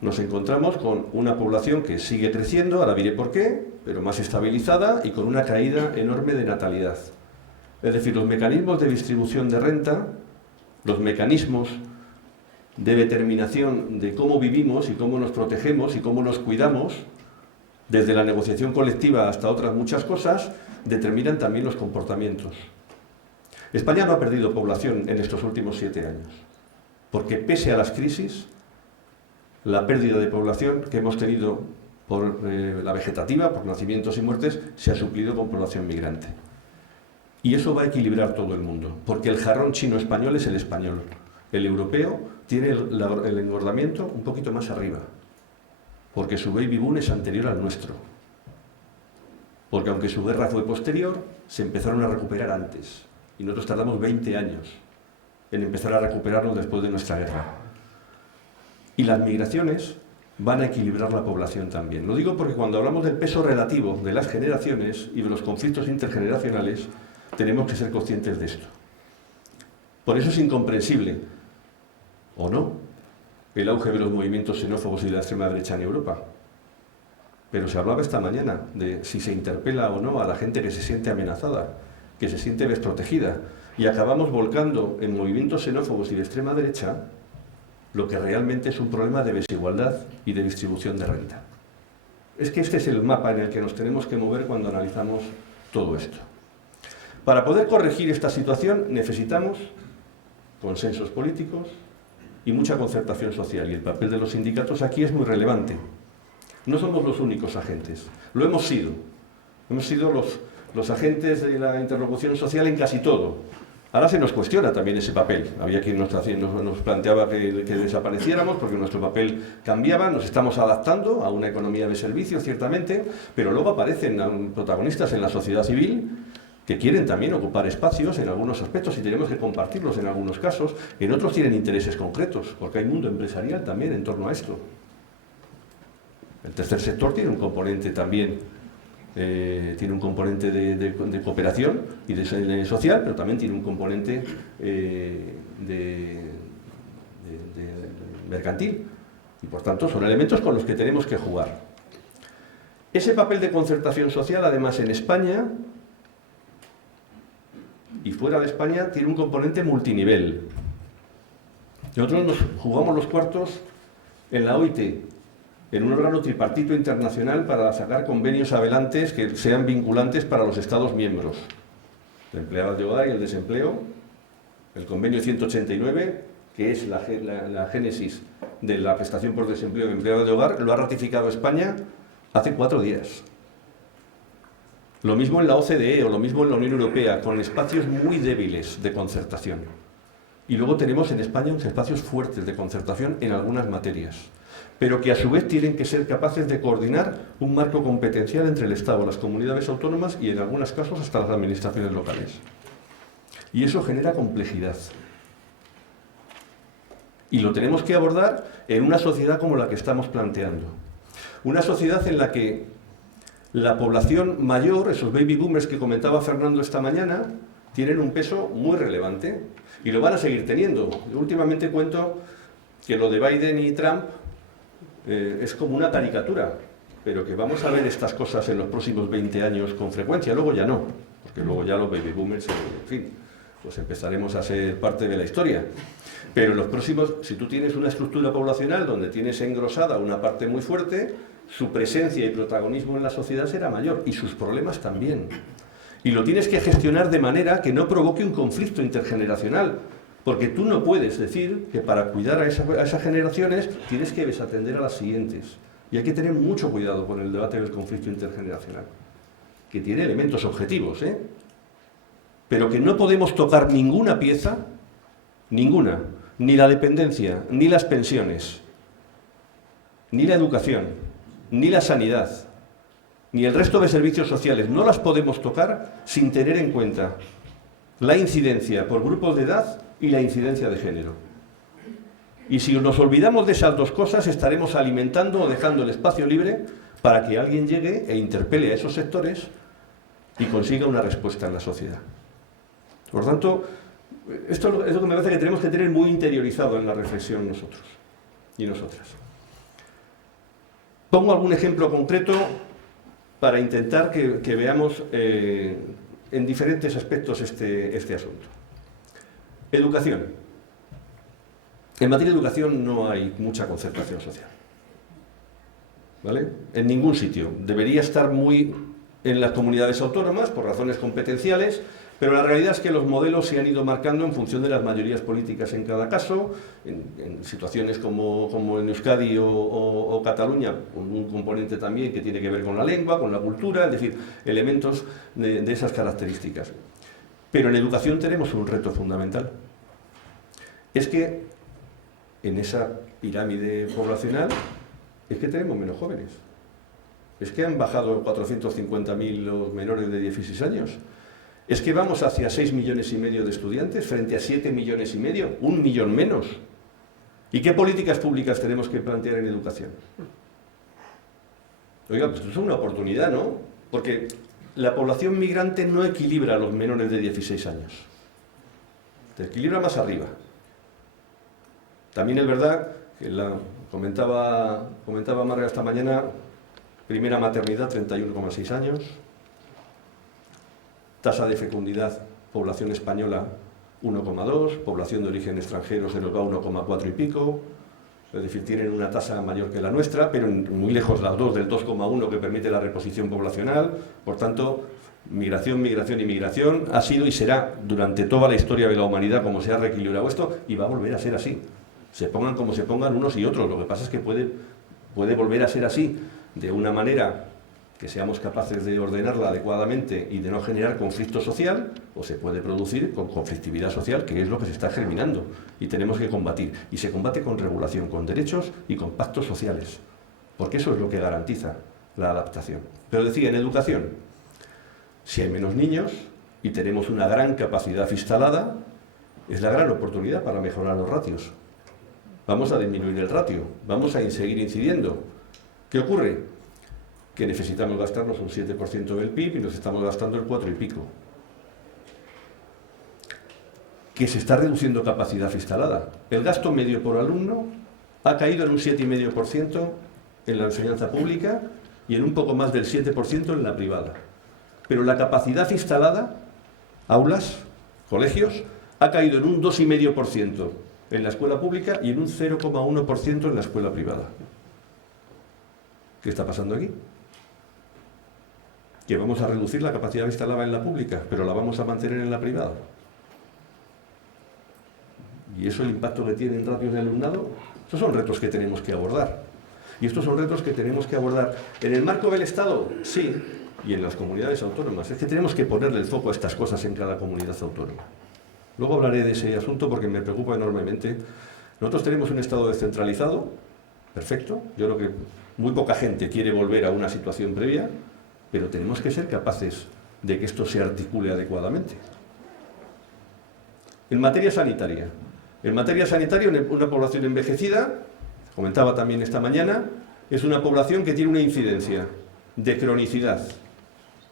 nos encontramos con una población que sigue creciendo, ahora diré por qué, pero más estabilizada y con una caída enorme de natalidad. Es decir, los mecanismos de distribución de renta, los mecanismos de determinación de cómo vivimos y cómo nos protegemos y cómo nos cuidamos, desde la negociación colectiva hasta otras muchas cosas, determinan también los comportamientos. España no ha perdido población en estos últimos 7 años, porque pese a las crisis, la pérdida de población que hemos tenido por la vegetativa, por nacimientos y muertes, se ha suplido con población migrante. Y eso va a equilibrar todo el mundo, porque el jarrón chino-español es el español. El europeo tiene el engordamiento un poquito más arriba, porque su baby boom es anterior al nuestro. Porque aunque su guerra fue posterior, se empezaron a recuperar antes. Y nosotros tardamos 20 años en empezar a recuperarnos después de nuestra guerra. Y las migraciones van a equilibrar la población también. Lo digo porque cuando hablamos del peso relativo de las generaciones y de los conflictos intergeneracionales, tenemos que ser conscientes de esto. Por eso es incomprensible, o no, el auge de los movimientos xenófobos y de la extrema derecha en Europa. Pero se hablaba esta mañana de si se interpela o no a la gente que se siente amenazada, que se siente desprotegida, y acabamos volcando en movimientos xenófobos y de extrema derecha lo que realmente es un problema de desigualdad y de distribución de renta. Es que este es el mapa en el que nos tenemos que mover cuando analizamos todo esto. Para poder corregir esta situación necesitamos consensos políticos y mucha concertación social, y el papel de los sindicatos aquí es muy relevante. No somos los únicos agentes, lo hemos sido. Hemos sido los agentes de la interlocución social en casi todo. Ahora se nos cuestiona también ese papel. Había quien nos planteaba que desapareciéramos porque nuestro papel cambiaba, nos estamos adaptando a una economía de servicios, ciertamente, pero luego aparecen protagonistas en la sociedad civil que quieren también ocupar espacios en algunos aspectos y tenemos que compartirlos en algunos casos. En otros tienen intereses concretos, porque hay mundo empresarial también en torno a esto. El tercer sector tiene un componente también, tiene un componente de cooperación y de social, pero también tiene un componente de mercantil. Y por tanto son elementos con los que tenemos que jugar. Ese papel de concertación social, además en España y fuera de España, tiene un componente multinivel. Nosotros nos jugamos los cuartos en la OIT, en un órgano tripartito internacional para sacar convenios abelantes que sean vinculantes para los Estados miembros. La empleada de hogar y el desempleo, el convenio 189, que es la génesis de la prestación por desempleo de empleados de hogar, lo ha ratificado España hace 4 días. Lo mismo en la OCDE o lo mismo en la Unión Europea, con espacios muy débiles de concertación. Y luego tenemos en España unos espacios fuertes de concertación en algunas materias, pero que a su vez tienen que ser capaces de coordinar un marco competencial entre el Estado, las comunidades autónomas y en algunos casos hasta las administraciones locales. Y eso genera complejidad. Y lo tenemos que abordar en una sociedad como la que estamos planteando. Una sociedad en la que la población mayor, esos baby boomers que comentaba Fernando esta mañana, tienen un peso muy relevante y lo van a seguir teniendo. Yo últimamente cuento que lo de Biden y Trump es como una caricatura, pero que vamos a ver estas cosas en los próximos 20 años con frecuencia. Luego ya no, porque luego ya los baby boomers, en fin, pues empezaremos a ser parte de la historia. Pero en los próximos, si tú tienes una estructura poblacional donde tienes engrosada una parte muy fuerte, su presencia y protagonismo en la sociedad será mayor, y sus problemas también. Y lo tienes que gestionar de manera que no provoque un conflicto intergeneracional, porque tú no puedes decir que para cuidar a esas generaciones tienes que desatender a las siguientes. Y hay que tener mucho cuidado con el debate del conflicto intergeneracional, que tiene elementos objetivos, pero que no podemos tocar ninguna pieza, ninguna, ni la dependencia, ni las pensiones, ni la educación, ni la sanidad, ni el resto de servicios sociales, no las podemos tocar sin tener en cuenta la incidencia por grupos de edad y la incidencia de género. Y si nos olvidamos de esas dos cosas, estaremos alimentando o dejando el espacio libre para que alguien llegue e interpele a esos sectores y consiga una respuesta en la sociedad. Por lo tanto, esto es lo que me parece que tenemos que tener muy interiorizado en la reflexión nosotros y nosotras. Pongo algún ejemplo concreto para intentar que veamos en diferentes aspectos este asunto. Educación. En materia de educación no hay mucha concertación social, ¿vale? En ningún sitio. Debería estar muy en las comunidades autónomas por razones competenciales, pero la realidad es que los modelos se han ido marcando en función de las mayorías políticas en cada caso, en situaciones como en Euskadi o Cataluña, con un componente también que tiene que ver con la lengua, con la cultura, es decir, elementos de esas características. Pero en educación tenemos un reto fundamental. Es que en esa pirámide poblacional es que tenemos menos jóvenes. Es que han bajado 450.000 los menores de 16 años. Es que vamos hacia 6,5 millones de estudiantes frente a 7,5 millones, 1 millón menos. ¿Y qué políticas públicas tenemos que plantear en educación? Oiga, pues esto es una oportunidad, ¿no? Porque la población migrante no equilibra a los menores de 16 años. Te equilibra más arriba. También es verdad que comentaba Marga esta mañana, primera maternidad 31,6 años, tasa de fecundidad, población española 1,2, población de origen extranjero se nos va a 1,4 y pico, es decir, tienen una tasa mayor que la nuestra, pero muy lejos las dos del 2,1 que permite la reposición poblacional. Por tanto, migración, migración y migración ha sido y será durante toda la historia de la humanidad como se ha reequilibrado esto, y va a volver a ser así. Se pongan como se pongan unos y otros, lo que pasa es que puede volver a ser así de una manera que seamos capaces de ordenarla adecuadamente y de no generar conflicto social, o se puede producir con conflictividad social, que es lo que se está germinando y tenemos que combatir. Y se combate con regulación, con derechos y con pactos sociales, porque eso es lo que garantiza la adaptación. Pero decía, en educación, si hay menos niños y tenemos una gran capacidad instalada, es la gran oportunidad para mejorar los ratios. Vamos a disminuir el ratio, vamos a seguir incidiendo. ¿Qué ocurre? Que necesitamos gastarnos un 7% del PIB y nos estamos gastando el 4 y pico. Que se está reduciendo capacidad instalada. El gasto medio por alumno ha caído en un 7,5% en la enseñanza pública y en un poco más del 7% en la privada. Pero la capacidad instalada, aulas, colegios, ha caído en un 2,5% en la escuela pública y en un 0,1% en la escuela privada. ¿Qué está pasando aquí? Que vamos a reducir la capacidad instalada en la pública, pero la vamos a mantener en la privada. ¿Y eso el impacto que tiene en ratios de alumnado? Estos son retos que tenemos que abordar. Y estos son retos que tenemos que abordar en el marco del Estado, sí, y en las comunidades autónomas. Es que tenemos que ponerle el foco a estas cosas en cada comunidad autónoma. Luego hablaré de ese asunto porque me preocupa enormemente. Nosotros tenemos un Estado descentralizado, perfecto. Yo creo que muy poca gente quiere volver a una situación previa, pero tenemos que ser capaces de que esto se articule adecuadamente. En materia sanitaria, una población envejecida, comentaba también esta mañana, es una población que tiene una incidencia de cronicidad,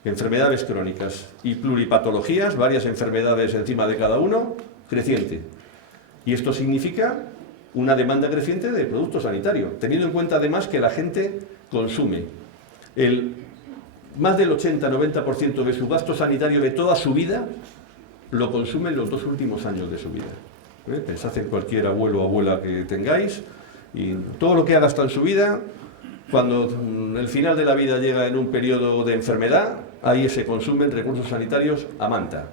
enfermedades crónicas y pluripatologías, varias enfermedades encima de cada uno, creciente. Y esto significa una demanda creciente de producto sanitario, teniendo en cuenta además que la gente consume más del 80-90% de su gasto sanitario de toda su vida, lo consume en los 2 últimos años de su vida. Pensad en cualquier abuelo o abuela que tengáis y todo lo que ha gastado en su vida, cuando el final de la vida llega en un periodo de enfermedad, ahí se consumen recursos sanitarios a manta.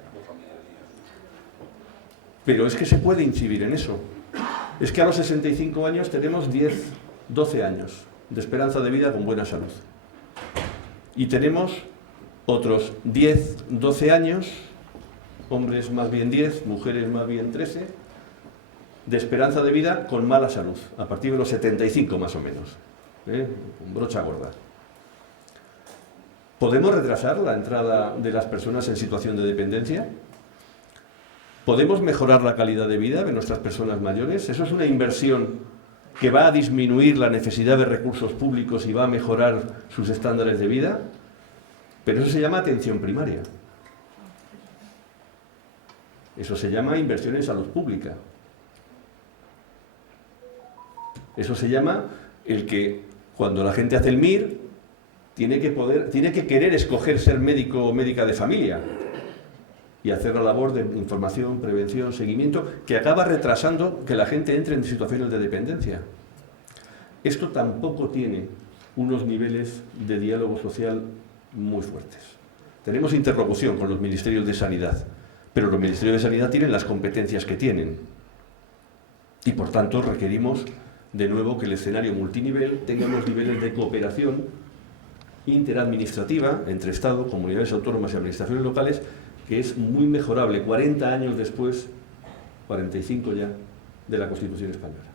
Pero es que se puede incidir en eso. Es que a los 65 años tenemos 10, 12 años de esperanza de vida con buena salud. Y tenemos otros 10, 12 años, hombres más bien 10, mujeres más bien 13, de esperanza de vida con mala salud, a partir de los 75 más o menos, con brocha gorda. ¿Podemos retrasar la entrada de las personas en situación de dependencia? ¿Podemos mejorar la calidad de vida de nuestras personas mayores? Eso es una inversión que va a disminuir la necesidad de recursos públicos y va a mejorar sus estándares de vida, pero eso se llama atención primaria. Eso se llama inversión en salud pública. Eso se llama el que cuando la gente hace el MIR tiene que querer escoger ser médico o médica de familia y hacer la labor de información, prevención, seguimiento, que acaba retrasando que la gente entre en situaciones de dependencia. Esto tampoco tiene unos niveles de diálogo social muy fuertes. Tenemos interlocución con los ministerios de Sanidad, pero los ministerios de Sanidad tienen las competencias que tienen. Y por tanto requerimos de nuevo que el escenario multinivel tenga unos niveles de cooperación interadministrativa entre Estado, comunidades autónomas y administraciones locales, que es muy mejorable 40 años después, 45 ya, de la Constitución española.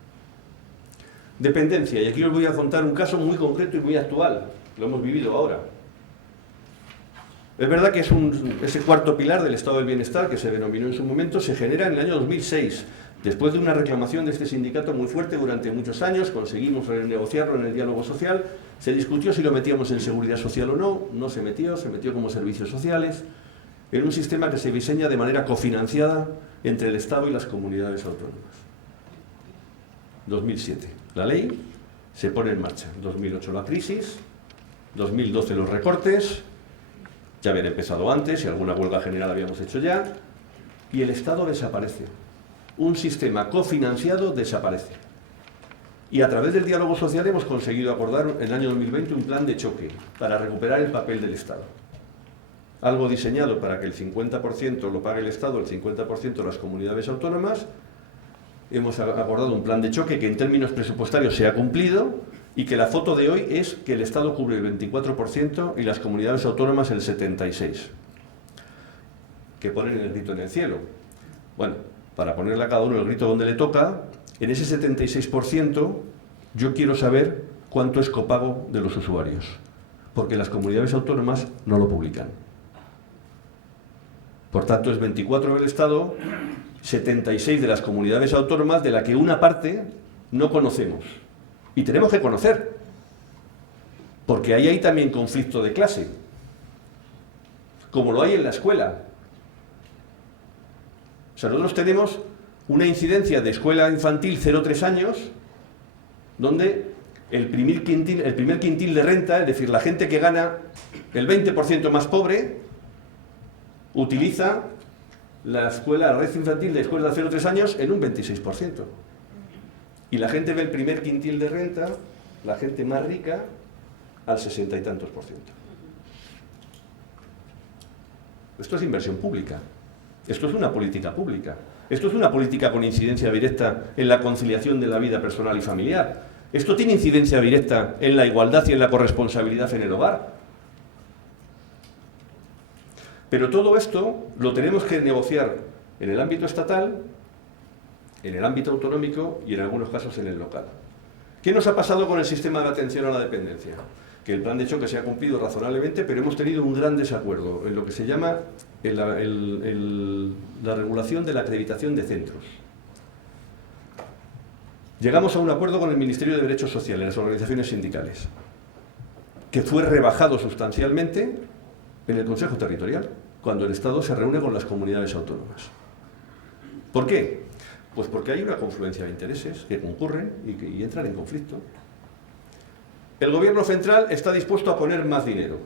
Dependencia, y aquí os voy a contar un caso muy concreto y muy actual, lo hemos vivido ahora. Es verdad que ese cuarto pilar del estado del bienestar, que se denominó en su momento, se genera en el año 2006. Después de una reclamación de este sindicato muy fuerte durante muchos años, conseguimos renegociarlo en el diálogo social, se discutió si lo metíamos en seguridad social o no, no se metió como servicios sociales, en un sistema que se diseña de manera cofinanciada entre el Estado y las comunidades autónomas. 2007, la ley se pone en marcha. 2008 la crisis, 2012 los recortes, ya habían empezado antes y alguna huelga general habíamos hecho ya, y el Estado desaparece. Un sistema cofinanciado desaparece. Y a través del diálogo social hemos conseguido acordar en el año 2020 un plan de choque para recuperar el papel del Estado. Algo diseñado para que el 50% lo pague el Estado, el 50% las comunidades autónomas. Hemos acordado un plan de choque que en términos presupuestarios se ha cumplido y que la foto de hoy es que el Estado cubre el 24% y las comunidades autónomas el 76%. Que ponen el grito en el cielo. Bueno, para ponerle a cada uno el grito donde le toca, en ese 76% yo quiero saber cuánto es copago de los usuarios, porque las comunidades autónomas no lo publican. Por tanto, es 24 del Estado, 76 de las comunidades autónomas, de la que una parte no conocemos. Y tenemos que conocer, porque ahí hay también conflicto de clase, como lo hay en la escuela. O sea, nosotros tenemos una incidencia de escuela infantil 0-3 años, donde el primer quintil de renta, es decir, la gente que gana el 20% más pobre, utiliza la red infantil de escuela de 0-3 años en un 26%. Y la gente ve el primer quintil de renta, la gente más rica, al 60 y tantos %. Esto es inversión pública. Esto es una política pública. Esto es una política con incidencia directa en la conciliación de la vida personal y familiar. Esto tiene incidencia directa en la igualdad y en la corresponsabilidad en el hogar. Pero todo esto lo tenemos que negociar en el ámbito estatal, en el ámbito autonómico y en algunos casos en el local. ¿Qué nos ha pasado con el sistema de atención a la dependencia? Que el plan de choque se ha cumplido razonablemente, pero hemos tenido un gran desacuerdo en lo que se llama la regulación de la acreditación de centros. Llegamos a un acuerdo con el Ministerio de Derechos Sociales, las organizaciones sindicales, que fue rebajado sustancialmente en el Consejo Territorial, cuando el Estado se reúne con las comunidades autónomas. ¿Por qué? Pues porque hay una confluencia de intereses que concurren y entran en conflicto. El Gobierno central está dispuesto a poner más dinero.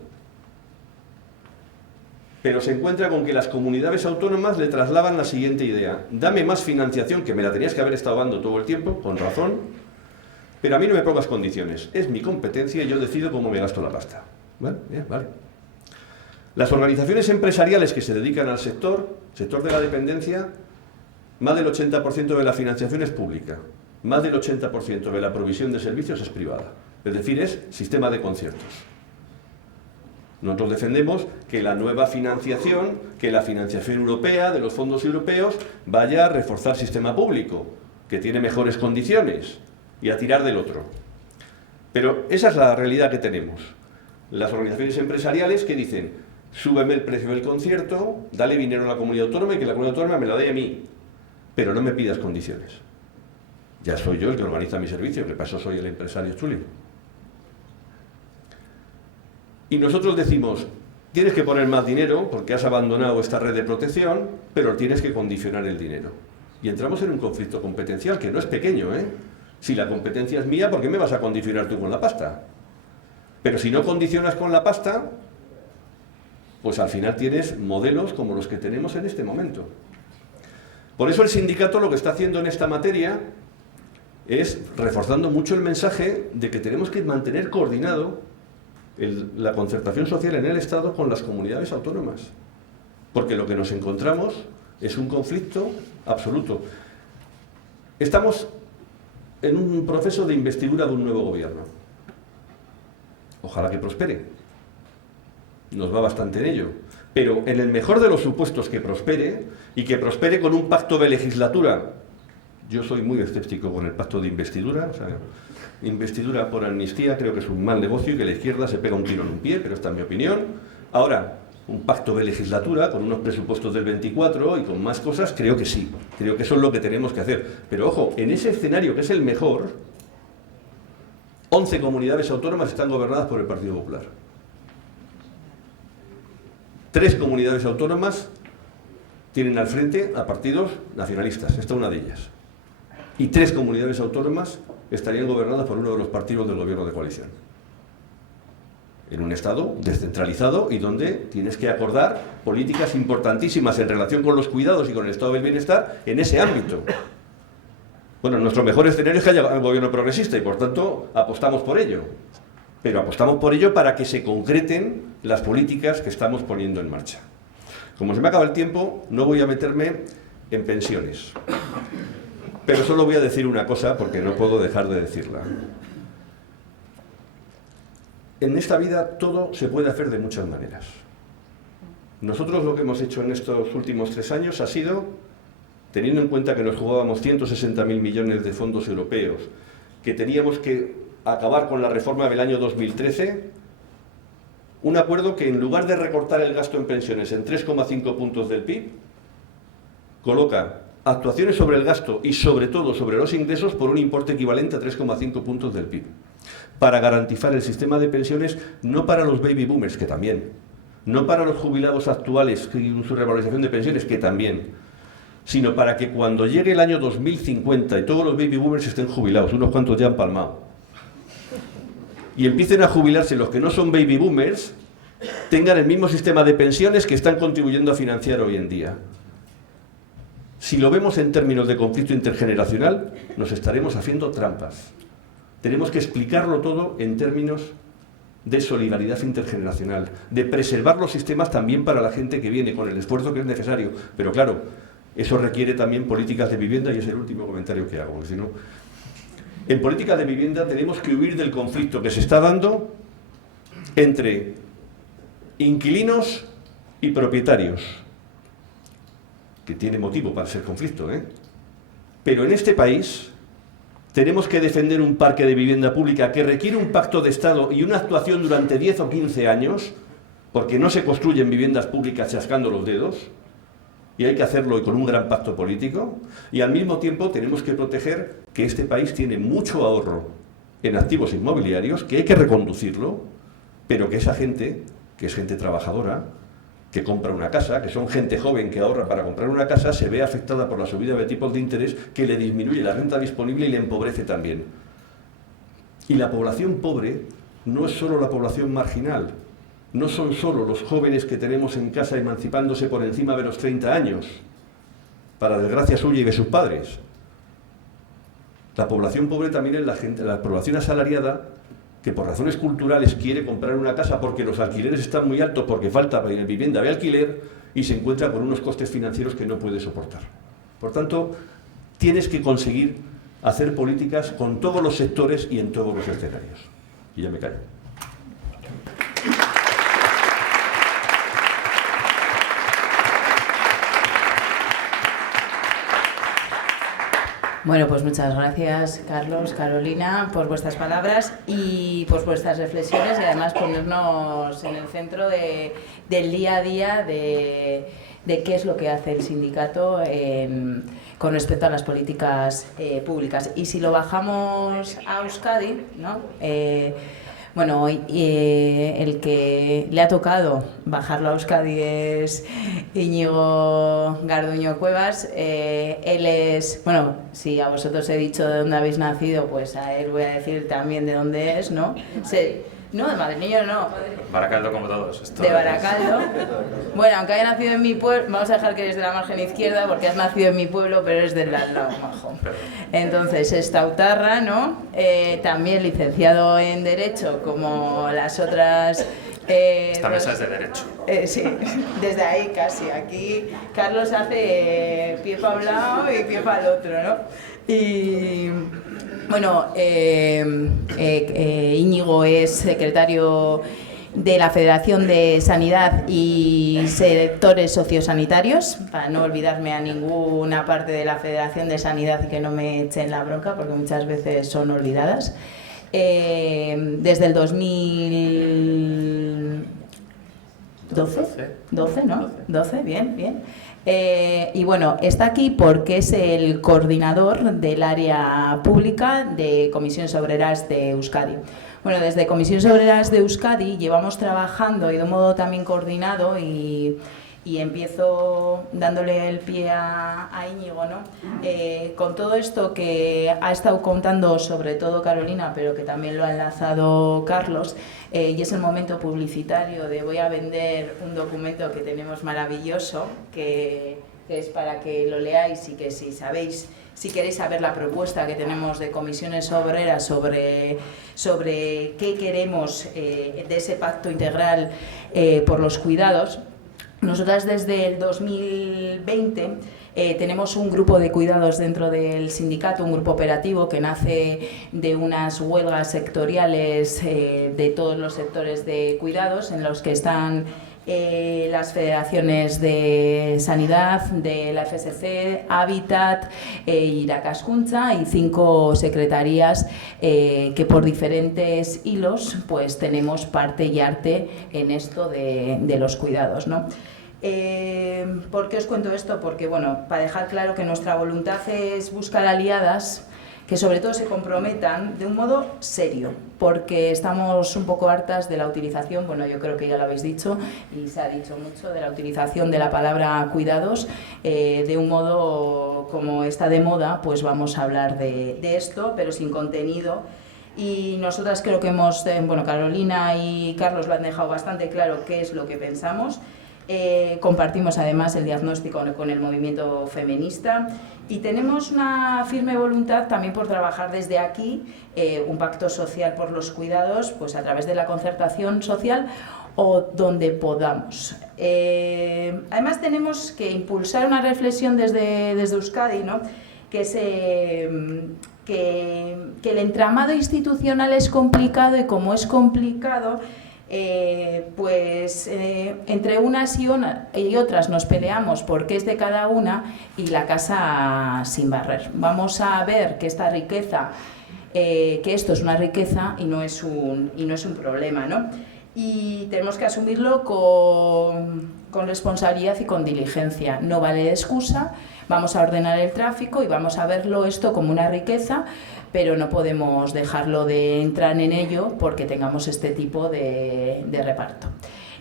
pero se encuentra con que las comunidades autónomas le trasladan la siguiente idea: dame más financiación, que me la tenías que haber estado dando todo el tiempo, con razón, pero a mí no me pongas condiciones, es mi competencia y yo decido cómo me gasto la pasta. ¿Vale? Bien, vale. Las organizaciones empresariales que se dedican al sector de la dependencia, más del 80% de la financiación es pública, más del 80% de la provisión de servicios es privada, es decir, es sistema de conciertos. Nosotros defendemos que la nueva financiación, que la financiación europea, de los fondos europeos, vaya a reforzar el sistema público, que tiene mejores condiciones, y a tirar del otro. Pero esa es la realidad que tenemos. Las organizaciones empresariales que dicen: súbeme el precio del concierto, dale dinero a la comunidad autónoma y que la comunidad autónoma me la dé a mí, pero no me pidas condiciones. Ya soy yo el que organiza mi servicio, que para eso soy el empresario chuli. Y nosotros decimos: tienes que poner más dinero porque has abandonado esta red de protección, pero tienes que condicionar el dinero. Y entramos en un conflicto competencial que no es pequeño, ¿eh? Si la competencia es mía, ¿por qué me vas a condicionar tú con la pasta? Pero si no condicionas con la pasta, pues al final tienes modelos como los que tenemos en este momento. Por eso el sindicato lo que está haciendo en esta materia es reforzando mucho el mensaje de que tenemos que mantener coordinado la concertación social en el Estado con las comunidades autónomas. Porque lo que nos encontramos es un conflicto absoluto. Estamos en un proceso de investidura de un nuevo gobierno. Ojalá que prospere. Nos va bastante en ello. Pero en el mejor de los supuestos que prospere, y que prospere con un pacto de legislatura. Yo soy muy escéptico con el pacto de investidura. O sea, investidura por amnistía creo que es un mal negocio y que la izquierda se pega un tiro en un pie, pero esta es mi opinión. Ahora, un pacto de legislatura con unos presupuestos del 24 y con más cosas, creo que sí. Creo que eso es lo que tenemos que hacer. Pero ojo, en ese escenario que es el mejor, 11 comunidades autónomas están gobernadas por el Partido Popular. 3 comunidades autónomas tienen al frente a partidos nacionalistas, esta es una de ellas. Y 3 comunidades autónomas estarían gobernadas por uno de los partidos del gobierno de coalición. En un Estado descentralizado y donde tienes que acordar políticas importantísimas en relación con los cuidados y con el estado del bienestar en ese ámbito. Bueno, nuestro mejor escenario es que haya un gobierno progresista y por tanto apostamos por ello. Pero apostamos por ello para que se concreten las políticas que estamos poniendo en marcha. Como se me acaba el tiempo, no voy a meterme en pensiones. Pero solo voy a decir una cosa porque no puedo dejar de decirla. En esta vida todo se puede hacer de muchas maneras. Nosotros lo que hemos hecho en estos últimos 3 años ha sido, teniendo en cuenta que nos jugábamos 160.000 millones de fondos europeos, que teníamos que acabar con la reforma del año 2013, un acuerdo que en lugar de recortar el gasto en pensiones en 3,5 puntos del PIB, coloca actuaciones sobre el gasto y sobre todo sobre los ingresos por un importe equivalente a 3,5 puntos del PIB, para garantizar el sistema de pensiones no para los baby boomers, que también, no para los jubilados actuales y su revalorización de pensiones, que también, sino para que cuando llegue el año 2050 y todos los baby boomers estén jubilados, unos cuantos ya han palmado, y empiecen a jubilarse los que no son baby boomers, tengan el mismo sistema de pensiones que están contribuyendo a financiar hoy en día. Si lo vemos en términos de conflicto intergeneracional, nos estaremos haciendo trampas. Tenemos que explicarlo todo en términos de solidaridad intergeneracional, de preservar los sistemas también para la gente que viene, con el esfuerzo que es necesario. Pero claro, eso requiere también políticas de vivienda y es el último comentario que hago, porque si no... En política de vivienda tenemos que huir del conflicto que se está dando entre inquilinos y propietarios, que tiene motivo para ser conflicto, ¿eh? Pero en este país tenemos que defender un parque de vivienda pública que requiere un pacto de Estado y una actuación durante 10 o 15 años, porque no se construyen viviendas públicas chascando los dedos, y hay que hacerlo con un gran pacto político, y al mismo tiempo tenemos que proteger que este país tiene mucho ahorro en activos inmobiliarios, que hay que reconducirlo, pero que esa gente, que es gente trabajadora, que compra una casa, que son gente joven que ahorra para comprar una casa, se ve afectada por la subida de tipos de interés que le disminuye la renta disponible y le empobrece también. Y la población pobre no es solo la población marginal, no son solo los jóvenes que tenemos en casa emancipándose por encima de los 30 años, para desgracia suya y de sus padres. La población pobre también es la población asalariada que por razones culturales quiere comprar una casa porque los alquileres están muy altos, porque falta vivienda de alquiler y se encuentra con unos costes financieros que no puede soportar. Por tanto, tienes que conseguir hacer políticas con todos los sectores y en todos los escenarios. Y ya me callo. Bueno, pues muchas gracias, Carlos, Carolina, por vuestras palabras y por vuestras reflexiones y además ponernos en el centro del día a día de qué es lo que hace el sindicato con respecto a las políticas públicas. Y si lo bajamos a Euskadi, ¿no? Bueno, hoy el que le ha tocado bajarlo a Euskadi es Íñigo Garduño Cuevas. Él es, bueno, si a vosotros he dicho de dónde habéis nacido, pues a él voy a decir también de dónde es, ¿no? Sí. No, de madrileño no. Baracaldo como todos. De Baracaldo. Bueno, aunque haya nacido en mi pueblo, vamos a dejar que eres de la margen izquierda porque has nacido en mi pueblo, pero eres del lado majo. Entonces, estautarra, ¿no? También licenciado en Derecho, como las otras... Esta mesa es de Derecho. Sí, desde ahí casi. Aquí Carlos hace pie para un lado y pie para el otro, ¿no? Y bueno, Íñigo es secretario de la Federación de Sanidad y Sectores Sociosanitarios, para no olvidarme a ninguna parte de la Federación de Sanidad y que no me echen la bronca, porque muchas veces son olvidadas. Desde el 2012, ¿no? 12, bien, bien. Y bueno, está aquí porque es el coordinador del área pública de Comisiones Obreras de Euskadi. Bueno, desde Comisiones Obreras de Euskadi llevamos trabajando y de un modo también coordinado y empiezo dándole el pie a Íñigo, ¿no? Con todo esto que ha estado contando sobre todo Carolina, pero que también lo ha enlazado Carlos, y es el momento publicitario de voy a vender un documento que tenemos maravilloso, que es para que lo leáis y que si queréis saber la propuesta que tenemos de Comisiones Obreras sobre qué queremos de ese pacto integral por los cuidados. Nosotras desde el 2020 tenemos un grupo de cuidados dentro del sindicato, un grupo operativo que nace de unas huelgas sectoriales de todos los sectores de cuidados en los que están las federaciones de sanidad, de la FSC, Hábitat, Irakaskuntza y 5 secretarías que por diferentes hilos pues tenemos parte y arte en esto de los cuidados, ¿no? ¿Por qué os cuento esto? Porque, bueno, para dejar claro que nuestra voluntad es buscar aliadas que sobre todo se comprometan de un modo serio, porque estamos un poco hartas de la utilización, bueno, yo creo que ya lo habéis dicho y se ha dicho mucho, de la utilización de la palabra cuidados, de un modo como está de moda, pues vamos a hablar de esto, pero sin contenido. Y nosotras creo que hemos, bueno, Carolina y Carlos lo han dejado bastante claro qué es lo que pensamos. Compartimos además el diagnóstico con el movimiento feminista y tenemos una firme voluntad también por trabajar desde aquí un pacto social por los cuidados, pues a través de la concertación social o donde podamos. Además tenemos que impulsar una reflexión desde Euskadi, ¿no? Que es que el entramado institucional es complicado y como es complicado, entre unas y otras nos peleamos porque es de cada una y la casa sin barrer. Vamos a ver que esta riqueza, que esto es una riqueza y no es un problema, ¿no? Y tenemos que asumirlo con responsabilidad y con diligencia. No vale de excusa, vamos a ordenar el tráfico y vamos a verlo esto como una riqueza, pero no podemos dejarlo de entrar en ello porque tengamos este tipo de reparto.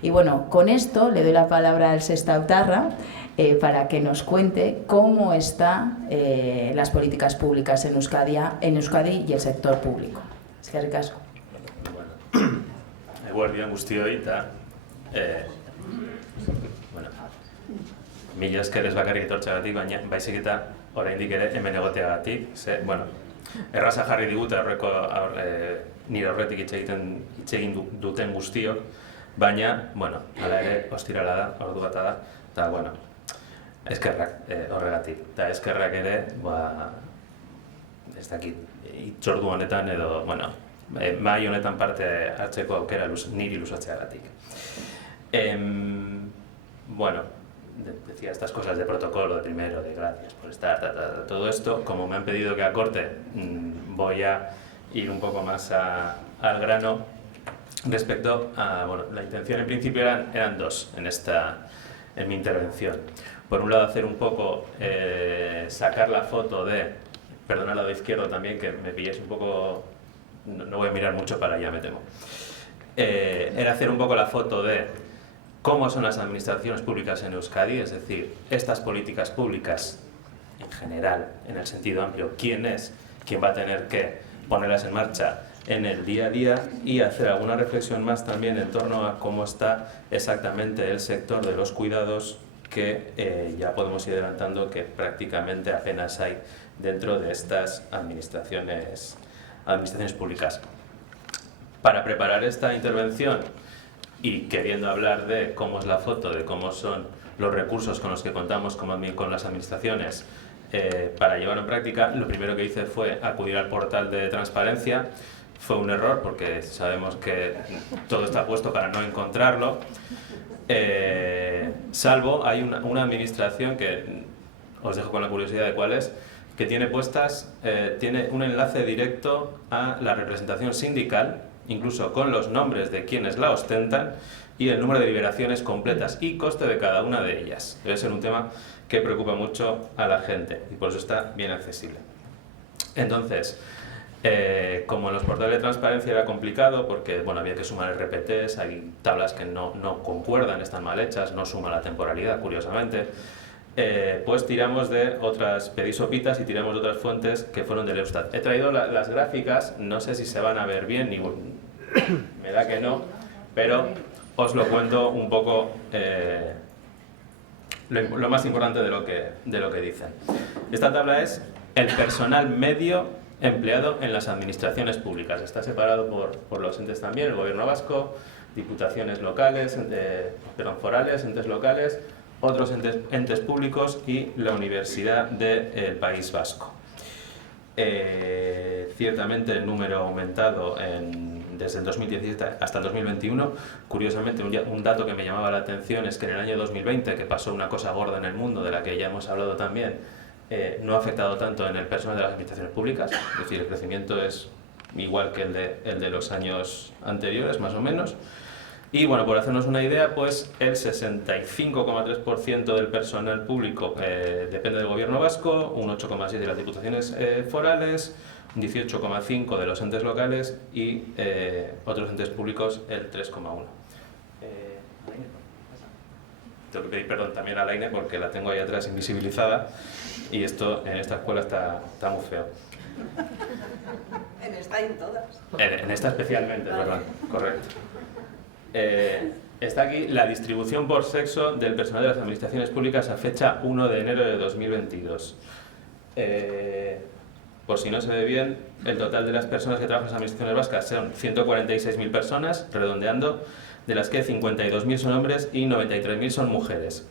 Y bueno, con esto le doy la palabra al Sestautarra para que nos cuente cómo están las políticas públicas en Euskadi y el sector público. Eskerrik asko. Eguerdion guztioi eta bueno, mila esker ez bakarrik etortzeagatik, baina baizik eta oraindik ere hemen egoteagatik, bueno, erraza jarri digute nire horretik hitz egin duten guztiok, baina, bueno, hala ere, ostirala da, ordu bata da, eta, bueno, eskerrak horregatik. Eta eskerrak ere, ez dakit, itzordu honetan edo, bueno, mahai honetan parte hartzeko aukera niri luzatzeagatik. Bueno, decía estas cosas de protocolo, de primero, de gracias por estar, todo esto. Como me han pedido que acorte, voy a ir un poco más al grano respecto a, bueno, la intención en principio eran dos en mi intervención. Por un lado, hacer un poco, sacar la foto de, perdona al lado izquierdo también, que me pilléis un poco, no voy a mirar mucho para allá, me temo. Era hacer un poco la foto de cómo son las administraciones públicas en Euskadi, es decir, estas políticas públicas en general, en el sentido amplio, quién es quien va a tener que ponerlas en marcha en el día a día, y hacer alguna reflexión más también en torno a cómo está exactamente el sector de los cuidados, que ya podemos ir adelantando que prácticamente apenas hay dentro de estas administraciones públicas. Para preparar esta intervención y queriendo hablar de cómo es la foto, de cómo son los recursos con los que contamos con las administraciones para llevarlo en práctica, lo primero que hice fue acudir al portal de transparencia. Fue un error porque sabemos que todo está puesto para no encontrarlo, salvo hay una administración que os dejo con la curiosidad de cuál es, que tiene tiene un enlace directo a la representación sindical, incluso con los nombres de quienes la ostentan y el número de liberaciones completas y coste de cada una de ellas. Debe ser un tema que preocupa mucho a la gente y por eso está bien accesible. Entonces, como en los portales de transparencia era complicado porque bueno, había que sumar RPTs, hay tablas que no concuerdan, están mal hechas, no suma la temporalidad, curiosamente, pues tiramos de pedí sopitas y tiramos de otras fuentes que fueron del Eustat. He traído las gráficas, no sé si se van a ver bien, me da que no, pero os lo cuento un poco lo más importante de lo que dicen. Esta tabla es el personal medio empleado en las administraciones públicas. Está separado por los entes también, el Gobierno vasco, diputaciones locales, forales, entes locales, otros entes públicos y la Universidad del País Vasco. Ciertamente el número ha aumentado desde el 2017 hasta el 2021. Curiosamente, un dato que me llamaba la atención es que en el año 2020, que pasó una cosa gorda en el mundo, de la que ya hemos hablado también, no ha afectado tanto en el personal de las administraciones públicas, es decir, el crecimiento es igual que el de los años anteriores, más o menos. Y bueno, por hacernos una idea, pues el 65,3% del personal público depende del Gobierno vasco, un 8,6% de las diputaciones forales, un 18,5% de los entes locales y otros entes públicos el 3,1%. Tengo que pedir perdón también a Laine porque la tengo ahí atrás invisibilizada y esto en esta escuela está muy feo. En esta y en todas. En esta especialmente, es verdad, correcto. Está aquí la distribución por sexo del personal de las administraciones públicas a fecha 1 de enero de 2022. Por si no se ve bien, el total de las personas que trabajan en las administraciones vascas son 146.000 personas, redondeando, de las que 52.000 son hombres y 93.000 son mujeres.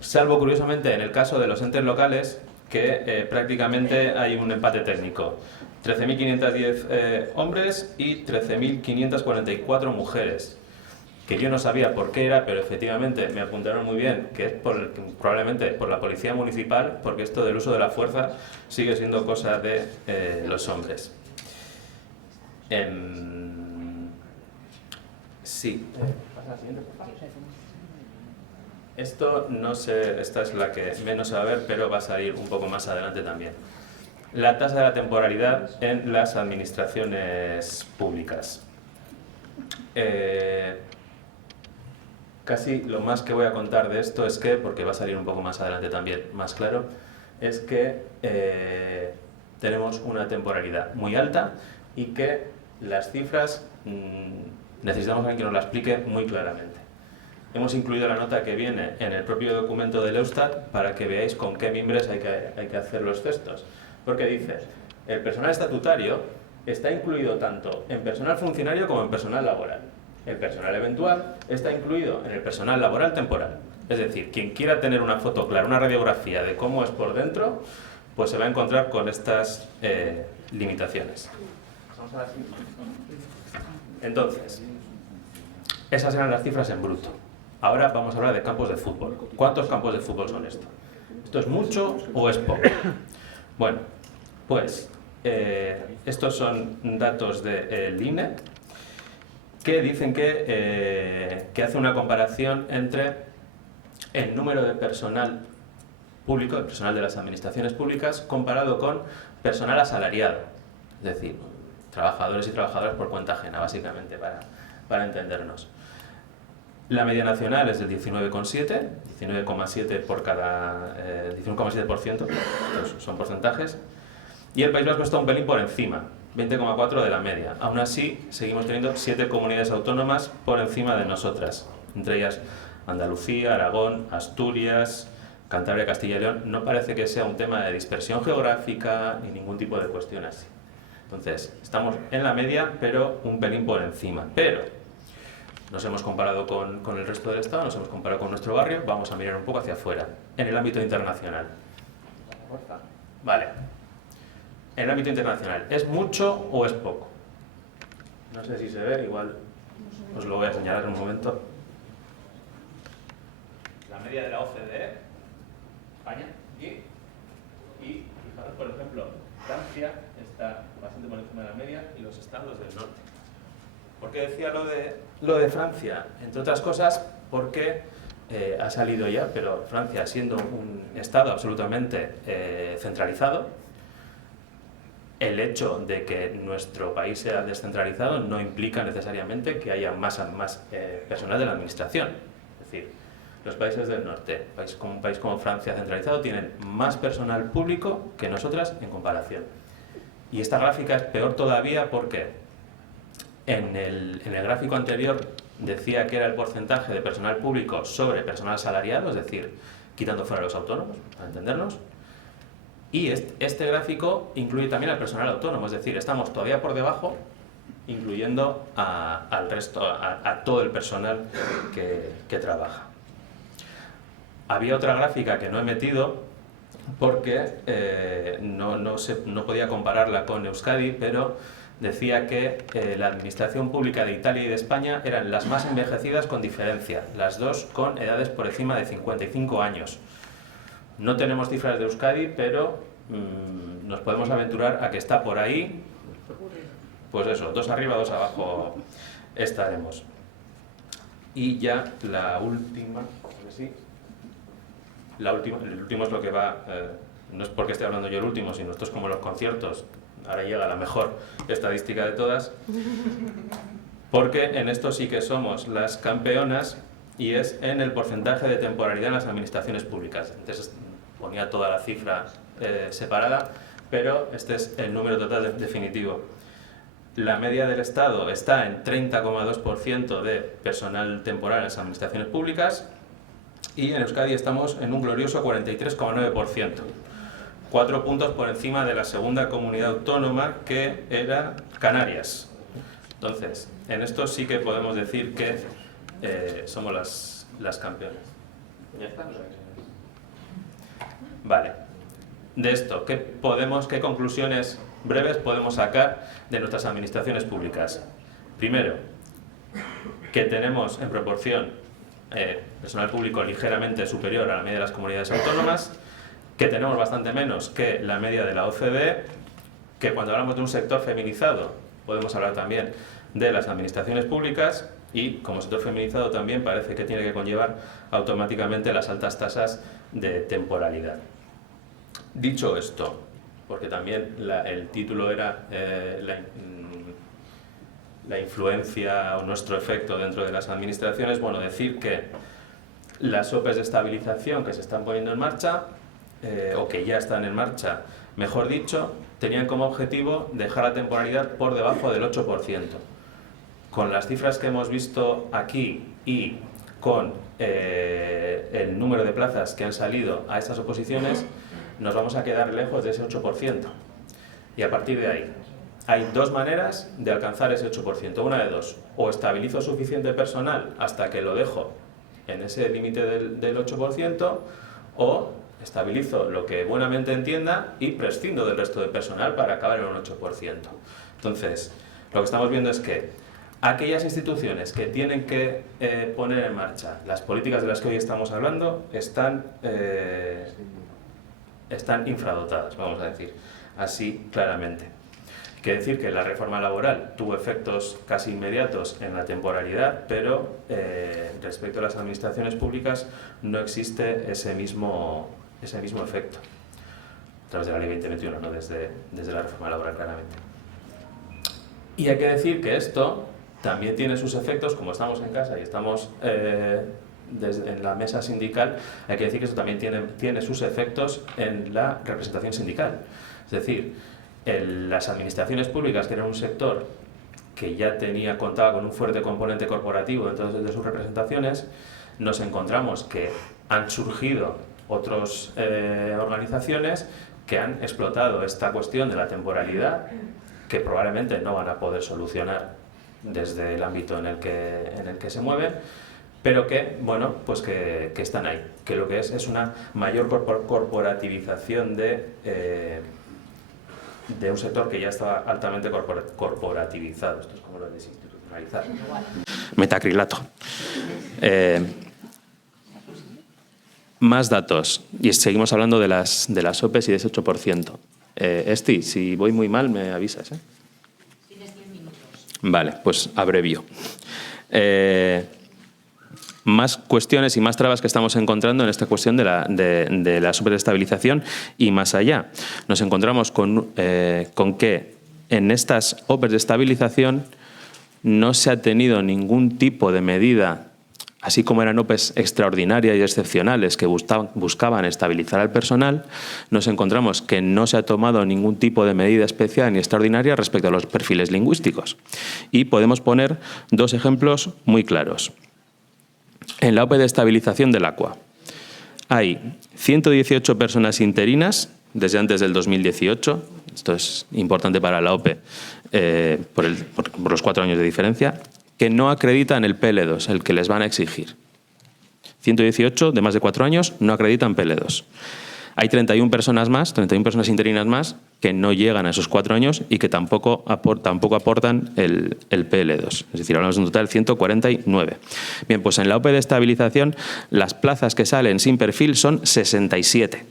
Salvo, curiosamente, en el caso de los entes locales, que prácticamente hay un empate técnico. 13.510 hombres y 13.544 mujeres. Que yo no sabía por qué era, pero efectivamente me apuntaron muy bien, que es probablemente por la policía municipal, porque esto del uso de la fuerza sigue siendo cosa de los hombres. Sí. Esto no sé, esta es la que menos se va a ver, pero va a salir un poco más adelante también. La tasa de la temporalidad en las administraciones públicas. Casi lo más que voy a contar de esto es que, porque va a salir un poco más adelante también más claro, es que tenemos una temporalidad muy alta y que las cifras necesitamos a alguien que nos la explique muy claramente. Hemos incluido la nota que viene en el propio documento del Eustat para que veáis con qué mimbres hay que hacer los textos. Porque dice, el personal estatutario está incluido tanto en personal funcionario como en personal laboral. El personal eventual está incluido en el personal laboral temporal. Es decir, quien quiera tener una foto clara, una radiografía de cómo es por dentro, pues se va a encontrar con estas limitaciones. Entonces, esas eran las cifras en bruto. Ahora vamos a hablar de campos de fútbol. ¿Cuántos campos de fútbol son esto? ¿Esto es mucho o es poco? Bueno, pues estos son datos del INE que dicen que hace una comparación entre el número de personal público, el personal de las administraciones públicas, comparado con personal asalariado, es decir, trabajadores y trabajadoras por cuenta ajena, básicamente, para entendernos. La media nacional es del 19,7, 19,7 por cada 19,7%, estos son porcentajes, y el País Vasco está un pelín por encima, 20,4 de la media. Aún así, seguimos teniendo 7 comunidades autónomas por encima de nosotras, entre ellas Andalucía, Aragón, Asturias, Cantabria, Castilla y León. No parece que sea un tema de dispersión geográfica ni ningún tipo de cuestión así. Entonces, estamos en la media, pero un pelín por encima. Pero nos hemos comparado con el resto del Estado, nos hemos comparado con nuestro barrio, vamos a mirar un poco hacia afuera, en el ámbito internacional. Vale. En el ámbito internacional, ¿es mucho o es poco? No sé si se ve, igual os lo voy a señalar en un momento. La media de la OCDE, España, y fijaros, por ejemplo, Francia está bastante por encima de la media y los estados del norte. ¿Por qué decía lo de Francia? Entre otras cosas, porque ha salido ya, pero Francia, siendo un estado absolutamente centralizado, el hecho de que nuestro país sea descentralizado no implica necesariamente que haya más personal de la administración. Es decir, los países del norte, un país como Francia centralizado, tienen más personal público que nosotras en comparación. Y esta gráfica es peor todavía porque en el gráfico anterior decía que era el porcentaje de personal público sobre personal asalariado, es decir, quitando fuera los autónomos, para entendernos. Y este gráfico incluye también al personal autónomo, es decir, estamos todavía por debajo, incluyendo al resto, a todo el personal que trabaja. Había otra gráfica que no he metido porque no podía compararla con Euskadi, pero decía que la administración pública de Italia y de España eran las más envejecidas con diferencia, las dos con edades por encima de 55 años. No tenemos cifras de Euskadi, pero nos podemos aventurar a que está por ahí, pues eso, 2 arriba, 2 abajo estaremos. Y ya la última, el último es lo que va, no es porque esté hablando yo el último, sino esto es como los conciertos, ahora llega la mejor estadística de todas, porque en esto sí que somos las campeonas y es en el porcentaje de temporalidad en las administraciones públicas. Entonces ponía toda la cifra separada, pero este es el número total definitivo. La media del Estado está en 30,2% de personal temporal en las administraciones públicas y en Euskadi estamos en un glorioso 43,9%. 4 puntos por encima de la segunda comunidad autónoma, que era Canarias. Entonces, en esto sí que podemos decir que somos las campeonas. ¿Ya está? Vale. De esto, ¿qué conclusiones breves podemos sacar de nuestras administraciones públicas? Primero, que tenemos en proporción personal público ligeramente superior a la media de las comunidades autónomas, que tenemos bastante menos que la media de la OCDE, que cuando hablamos de un sector feminizado podemos hablar también de las administraciones públicas y como sector feminizado también parece que tiene que conllevar automáticamente las altas tasas de temporalidad. Dicho esto, porque también el título era la influencia o nuestro efecto dentro de las administraciones, bueno, decir que las OPEs de estabilización que se están poniendo en marcha o que ya están en marcha, mejor dicho, tenían como objetivo dejar la temporalidad por debajo del 8%, con las cifras que hemos visto aquí y con el número de plazas que han salido a estas oposiciones, nos vamos a quedar lejos de ese 8%. Y a partir de ahí, hay dos maneras de alcanzar ese 8%. Una de dos: o estabilizo suficiente personal hasta que lo dejo en ese límite del 8%, o estabilizo lo que buenamente entienda y prescindo del resto de personal para acabar en un 8%. Entonces, lo que estamos viendo es que aquellas instituciones que tienen que poner en marcha las políticas de las que hoy estamos hablando están infradotadas, vamos a decir así claramente. Quiere decir que la reforma laboral tuvo efectos casi inmediatos en la temporalidad, pero respecto a las administraciones públicas no existe ese mismo efecto, a través de la Ley 2021, no desde la reforma laboral claramente. Y hay que decir que esto también tiene sus efectos, como estamos en casa y estamos en la mesa sindical, hay que decir que esto también tiene sus efectos en la representación sindical. Es decir, las administraciones públicas, que eran un sector que ya contaba con un fuerte componente corporativo dentro de sus representaciones, nos encontramos que han surgido otras organizaciones que han explotado esta cuestión de la temporalidad, que probablemente no van a poder solucionar desde el ámbito en el que se mueven, pero que, bueno, pues que están ahí, que lo que es una mayor corporativización de un sector que ya estaba altamente corporativizado. Esto es como lo de desinstitucionalizar. Metacrilato. Más datos, y seguimos hablando de las OPEs y de ese 8%. Esti, si voy muy mal me avisas, ¿eh? Tienes 10 minutos. Vale, pues abrevio. Más cuestiones y más trabas que estamos encontrando en esta cuestión de la superestabilización y más allá. Nos encontramos con que en estas OPEs de estabilización no se ha tenido ningún tipo de medida, así como eran OPEs extraordinarias y excepcionales que buscaban estabilizar al personal, nos encontramos que no se ha tomado ningún tipo de medida especial ni extraordinaria respecto a los perfiles lingüísticos. Y podemos poner dos ejemplos muy claros. En la OPE de estabilización del ACUA hay 118 personas interinas desde antes del 2018, esto es importante para la OPE por los 4 años de diferencia, que no acreditan el PL2, el que les van a exigir. 118 de más de 4 años no acreditan PL2. Hay 31 personas interinas más, que no llegan a esos 4 años y que tampoco aportan el PL2. Es decir, hablamos de un total de 149. Bien, pues en la OPE de estabilización las plazas que salen sin perfil son 67.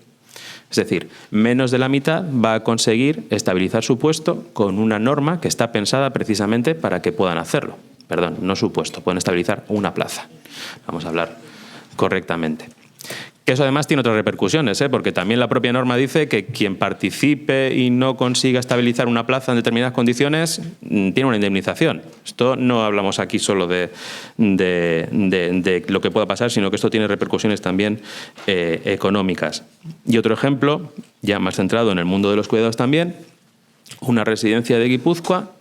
Es decir, menos de la mitad va a conseguir estabilizar su puesto con una norma que está pensada precisamente para que puedan hacerlo. Perdón, no su puesto, pueden estabilizar una plaza. Vamos a hablar correctamente. Que eso además tiene otras repercusiones, porque también la propia norma dice que quien participe y no consiga estabilizar una plaza en determinadas condiciones tiene una indemnización. Esto no hablamos aquí solo de lo que pueda pasar, sino que esto tiene repercusiones también económicas. Y otro ejemplo, ya más centrado en el mundo de los cuidados también, una residencia de Guipúzcoa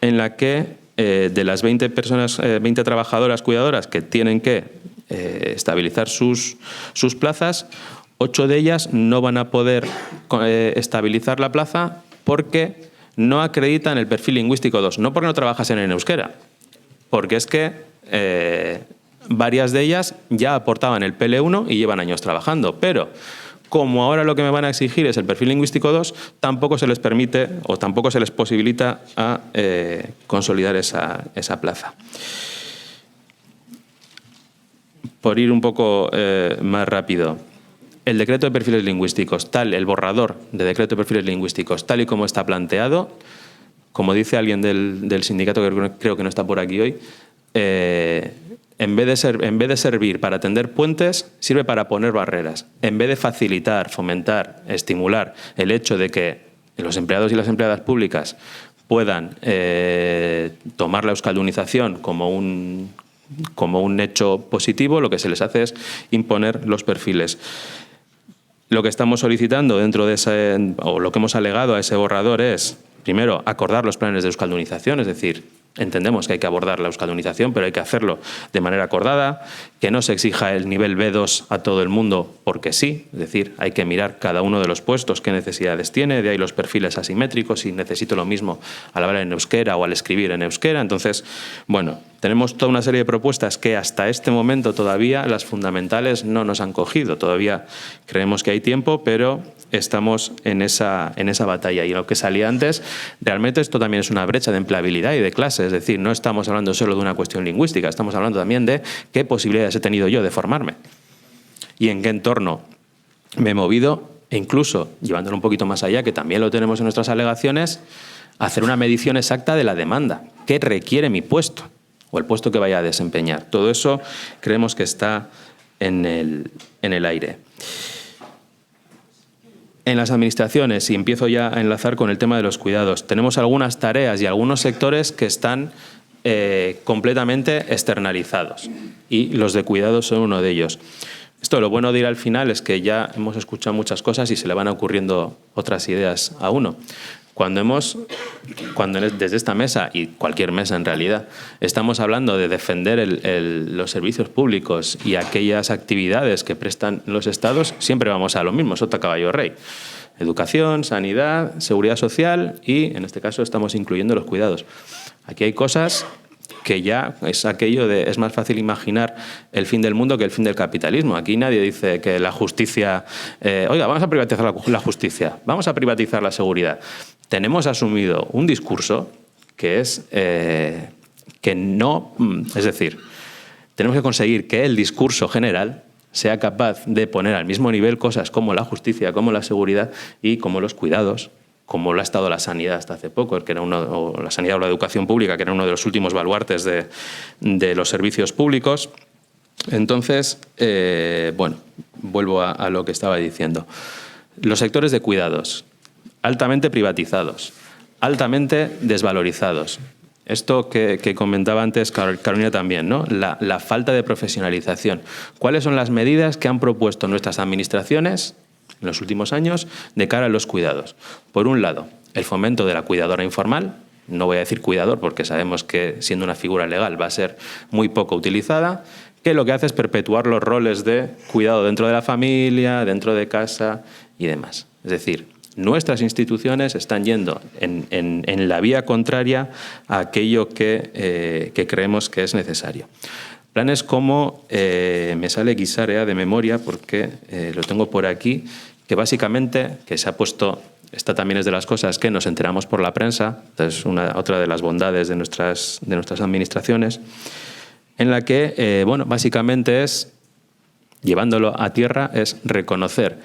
en la que de las 20 trabajadoras cuidadoras que tienen que estabilizar sus plazas, 8 de ellas no van a poder estabilizar la plaza porque no acreditan el perfil lingüístico 2. No porque no trabajasen en euskera, porque es que varias de ellas ya aportaban el PL1 y llevan años trabajando, pero como ahora lo que me van a exigir es el perfil lingüístico 2, tampoco se les permite o tampoco se les posibilita a consolidar esa plaza. Por ir un poco más rápido, el decreto de perfiles lingüísticos, el borrador de decreto de perfiles lingüísticos, tal y como está planteado, como dice alguien del sindicato que creo que no está por aquí hoy, en vez de servir para tender puentes, sirve para poner barreras. En vez de facilitar, fomentar, estimular el hecho de que los empleados y las empleadas públicas puedan tomar la euskaldunización como un hecho positivo, lo que se les hace es imponer los perfiles. Lo que estamos solicitando dentro de o lo que hemos alegado a ese borrador es, primero, acordar los planes de euskaldunización, es decir, Entendemos que hay que abordar la euskaldunización, pero hay que hacerlo de manera acordada, que no se exija el nivel B2 a todo el mundo porque sí, es decir, hay que mirar cada uno de los puestos, qué necesidades tiene, de ahí los perfiles asimétricos, si necesito lo mismo al hablar en euskera o al escribir en euskera. Entonces, bueno, tenemos toda una serie de propuestas que hasta este momento todavía las fundamentales no nos han cogido. Todavía creemos que hay tiempo, pero estamos en esa batalla. Y lo que salía antes, realmente esto también es una brecha de empleabilidad y de clase. Es decir, no estamos hablando solo de una cuestión lingüística, estamos hablando también de qué posibilidades he tenido yo de formarme y en qué entorno me he movido, e incluso, llevándolo un poquito más allá, que también lo tenemos en nuestras alegaciones, hacer una medición exacta de la demanda. ¿Qué requiere mi puesto o el puesto que vaya a desempeñar? Todo eso creemos que está en el aire. En las administraciones, y empiezo ya a enlazar con el tema de los cuidados, tenemos algunas tareas y algunos sectores que están completamente externalizados, y los de cuidados son uno de ellos. Esto, lo bueno de ir al final es que ya hemos escuchado muchas cosas y se le van ocurriendo otras ideas a uno. Cuando desde esta mesa, y cualquier mesa en realidad, estamos hablando de defender los servicios públicos y aquellas actividades que prestan los estados, siempre vamos a lo mismo, sota caballo rey. Educación, sanidad, seguridad social y, en este caso, estamos incluyendo los cuidados. Aquí hay cosas que ya es aquello de es más fácil imaginar el fin del mundo que el fin del capitalismo. Aquí nadie dice que la justicia... oiga, vamos a privatizar la justicia, vamos a privatizar la seguridad. Tenemos asumido un discurso que es que no... Es decir, tenemos que conseguir que el discurso general sea capaz de poner al mismo nivel cosas como la justicia, como la seguridad y como los cuidados, como lo ha estado la sanidad hasta hace poco, que era o la sanidad o la educación pública, que era uno de los últimos baluartes de los servicios públicos. Entonces, bueno, vuelvo a lo que estaba diciendo. Los sectores de cuidados, altamente privatizados, altamente desvalorizados. Esto que comentaba antes Carolina también, ¿no? La falta de profesionalización. ¿Cuáles son las medidas que han propuesto nuestras administraciones en los últimos años de cara a los cuidados? Por un lado, el fomento de la cuidadora informal. No voy a decir cuidador porque sabemos que, siendo una figura legal, va a ser muy poco utilizada, que lo que hace es perpetuar los roles de cuidado dentro de la familia, dentro de casa y demás. Es decir, nuestras instituciones están yendo en la vía contraria a aquello que creemos que es necesario. Planes como, me sale Guisarea de memoria porque lo tengo por aquí, que básicamente, que se ha puesto, esta también es de las cosas que nos enteramos por la prensa, es otra de las bondades de nuestras administraciones, en la que, bueno, básicamente es, llevándolo a tierra, es reconocer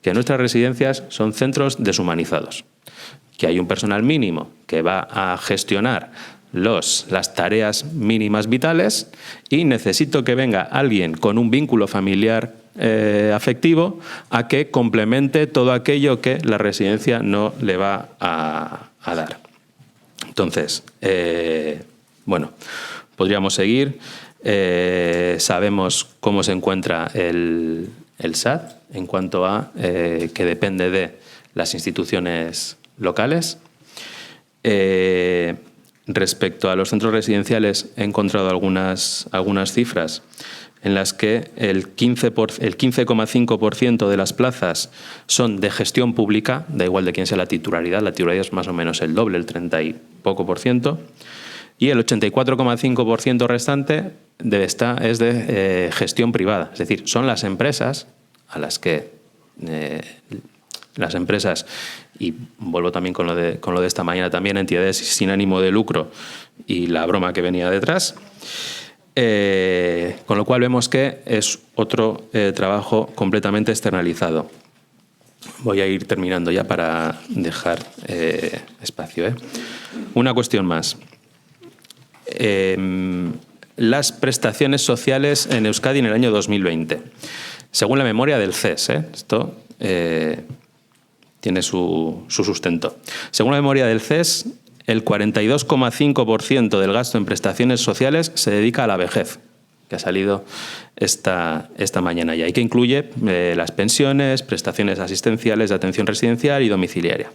que nuestras residencias son centros deshumanizados, que hay un personal mínimo que va a gestionar las tareas mínimas vitales y necesito que venga alguien con un vínculo familiar afectivo a que complemente todo aquello que la residencia no le va a dar. Entonces, bueno, podríamos seguir. Sabemos cómo se encuentra el SAT en cuanto a que depende de las instituciones locales. Respecto a los centros residenciales, he encontrado algunas cifras en las que el 15,5% de las plazas son de gestión pública, da igual de quién sea la titularidad es más o menos el doble, el 30 y poco por ciento, y el 84,5% restante es de gestión privada, es decir, son las empresas a las que las empresas, y vuelvo también con lo de esta mañana también, entidades sin ánimo de lucro y la broma que venía detrás, con lo cual vemos que es otro trabajo completamente externalizado. Voy a ir terminando ya para dejar espacio. Una cuestión más. Las prestaciones sociales en Euskadi en el año 2020. Según la memoria del CES, esto tiene su sustento. Según la memoria del CES, el 42,5% del gasto en prestaciones sociales se dedica a la vejez, que ha salido esta mañana ya, y que incluye las pensiones, prestaciones asistenciales de atención residencial y domiciliaria.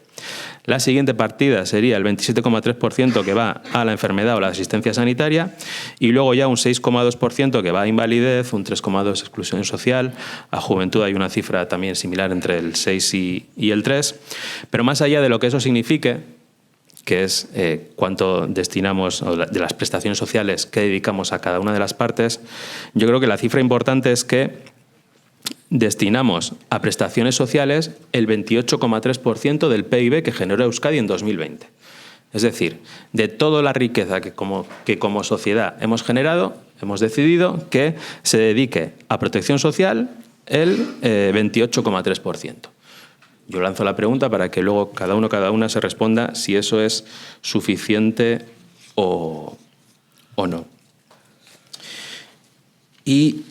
La siguiente partida sería el 27,3% que va a la enfermedad o la asistencia sanitaria, y luego ya un 6,2% que va a invalidez, un 3,2% exclusión social, a juventud hay una cifra también similar entre el 6 y el 3, pero más allá de lo que eso signifique, que es cuánto destinamos, o de las prestaciones sociales que dedicamos a cada una de las partes, yo creo que la cifra importante es que destinamos a prestaciones sociales el 28,3% del PIB que generó Euskadi en 2020. Es decir, de toda la riqueza que como sociedad hemos generado, hemos decidido que se dedique a protección social el 28,3%. Yo lanzo la pregunta para que luego cada una se responda si eso es suficiente o no. Y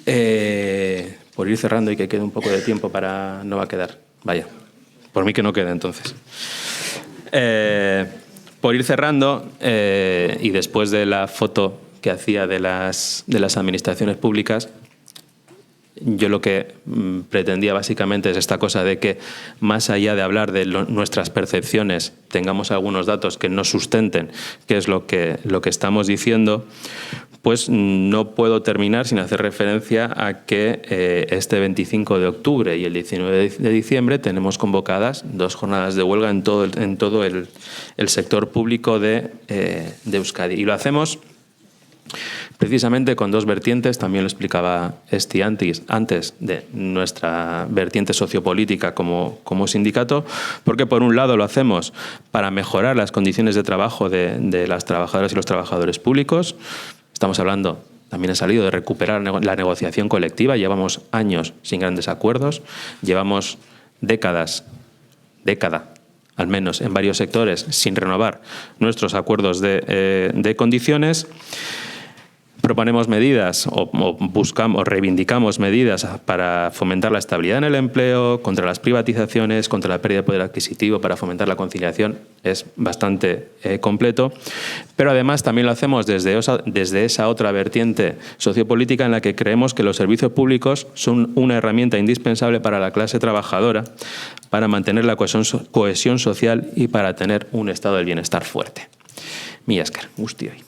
por ir cerrando y que quede un poco de tiempo para... No va a quedar. Vaya, por mí que no quede entonces. Por ir cerrando, y después de la foto que hacía de las administraciones públicas, yo lo que pretendía básicamente es esta cosa de que, más allá de hablar de nuestras percepciones, tengamos algunos datos que nos sustenten qué es lo que estamos diciendo, pues no puedo terminar sin hacer referencia a que este 25 de octubre y el 19 de diciembre tenemos convocadas 2 jornadas de huelga en todo el sector público de Euskadi. Y lo hacemos precisamente con 2 vertientes, también lo explicaba Esti antes de nuestra vertiente sociopolítica como sindicato, porque por un lado lo hacemos para mejorar las condiciones de trabajo de las trabajadoras y los trabajadores públicos. Estamos hablando, también ha salido, de recuperar la negociación colectiva. Llevamos años sin grandes acuerdos, llevamos década al menos en varios sectores, sin renovar nuestros acuerdos de condiciones. Proponemos medidas o reivindicamos medidas para fomentar la estabilidad en el empleo, contra las privatizaciones, contra la pérdida de poder adquisitivo, para fomentar la conciliación. Es bastante completo, pero además también lo hacemos desde esa otra vertiente sociopolítica en la que creemos que los servicios públicos son una herramienta indispensable para la clase trabajadora, para mantener la cohesión social y para tener un estado del bienestar fuerte. Mila esker, guztioi.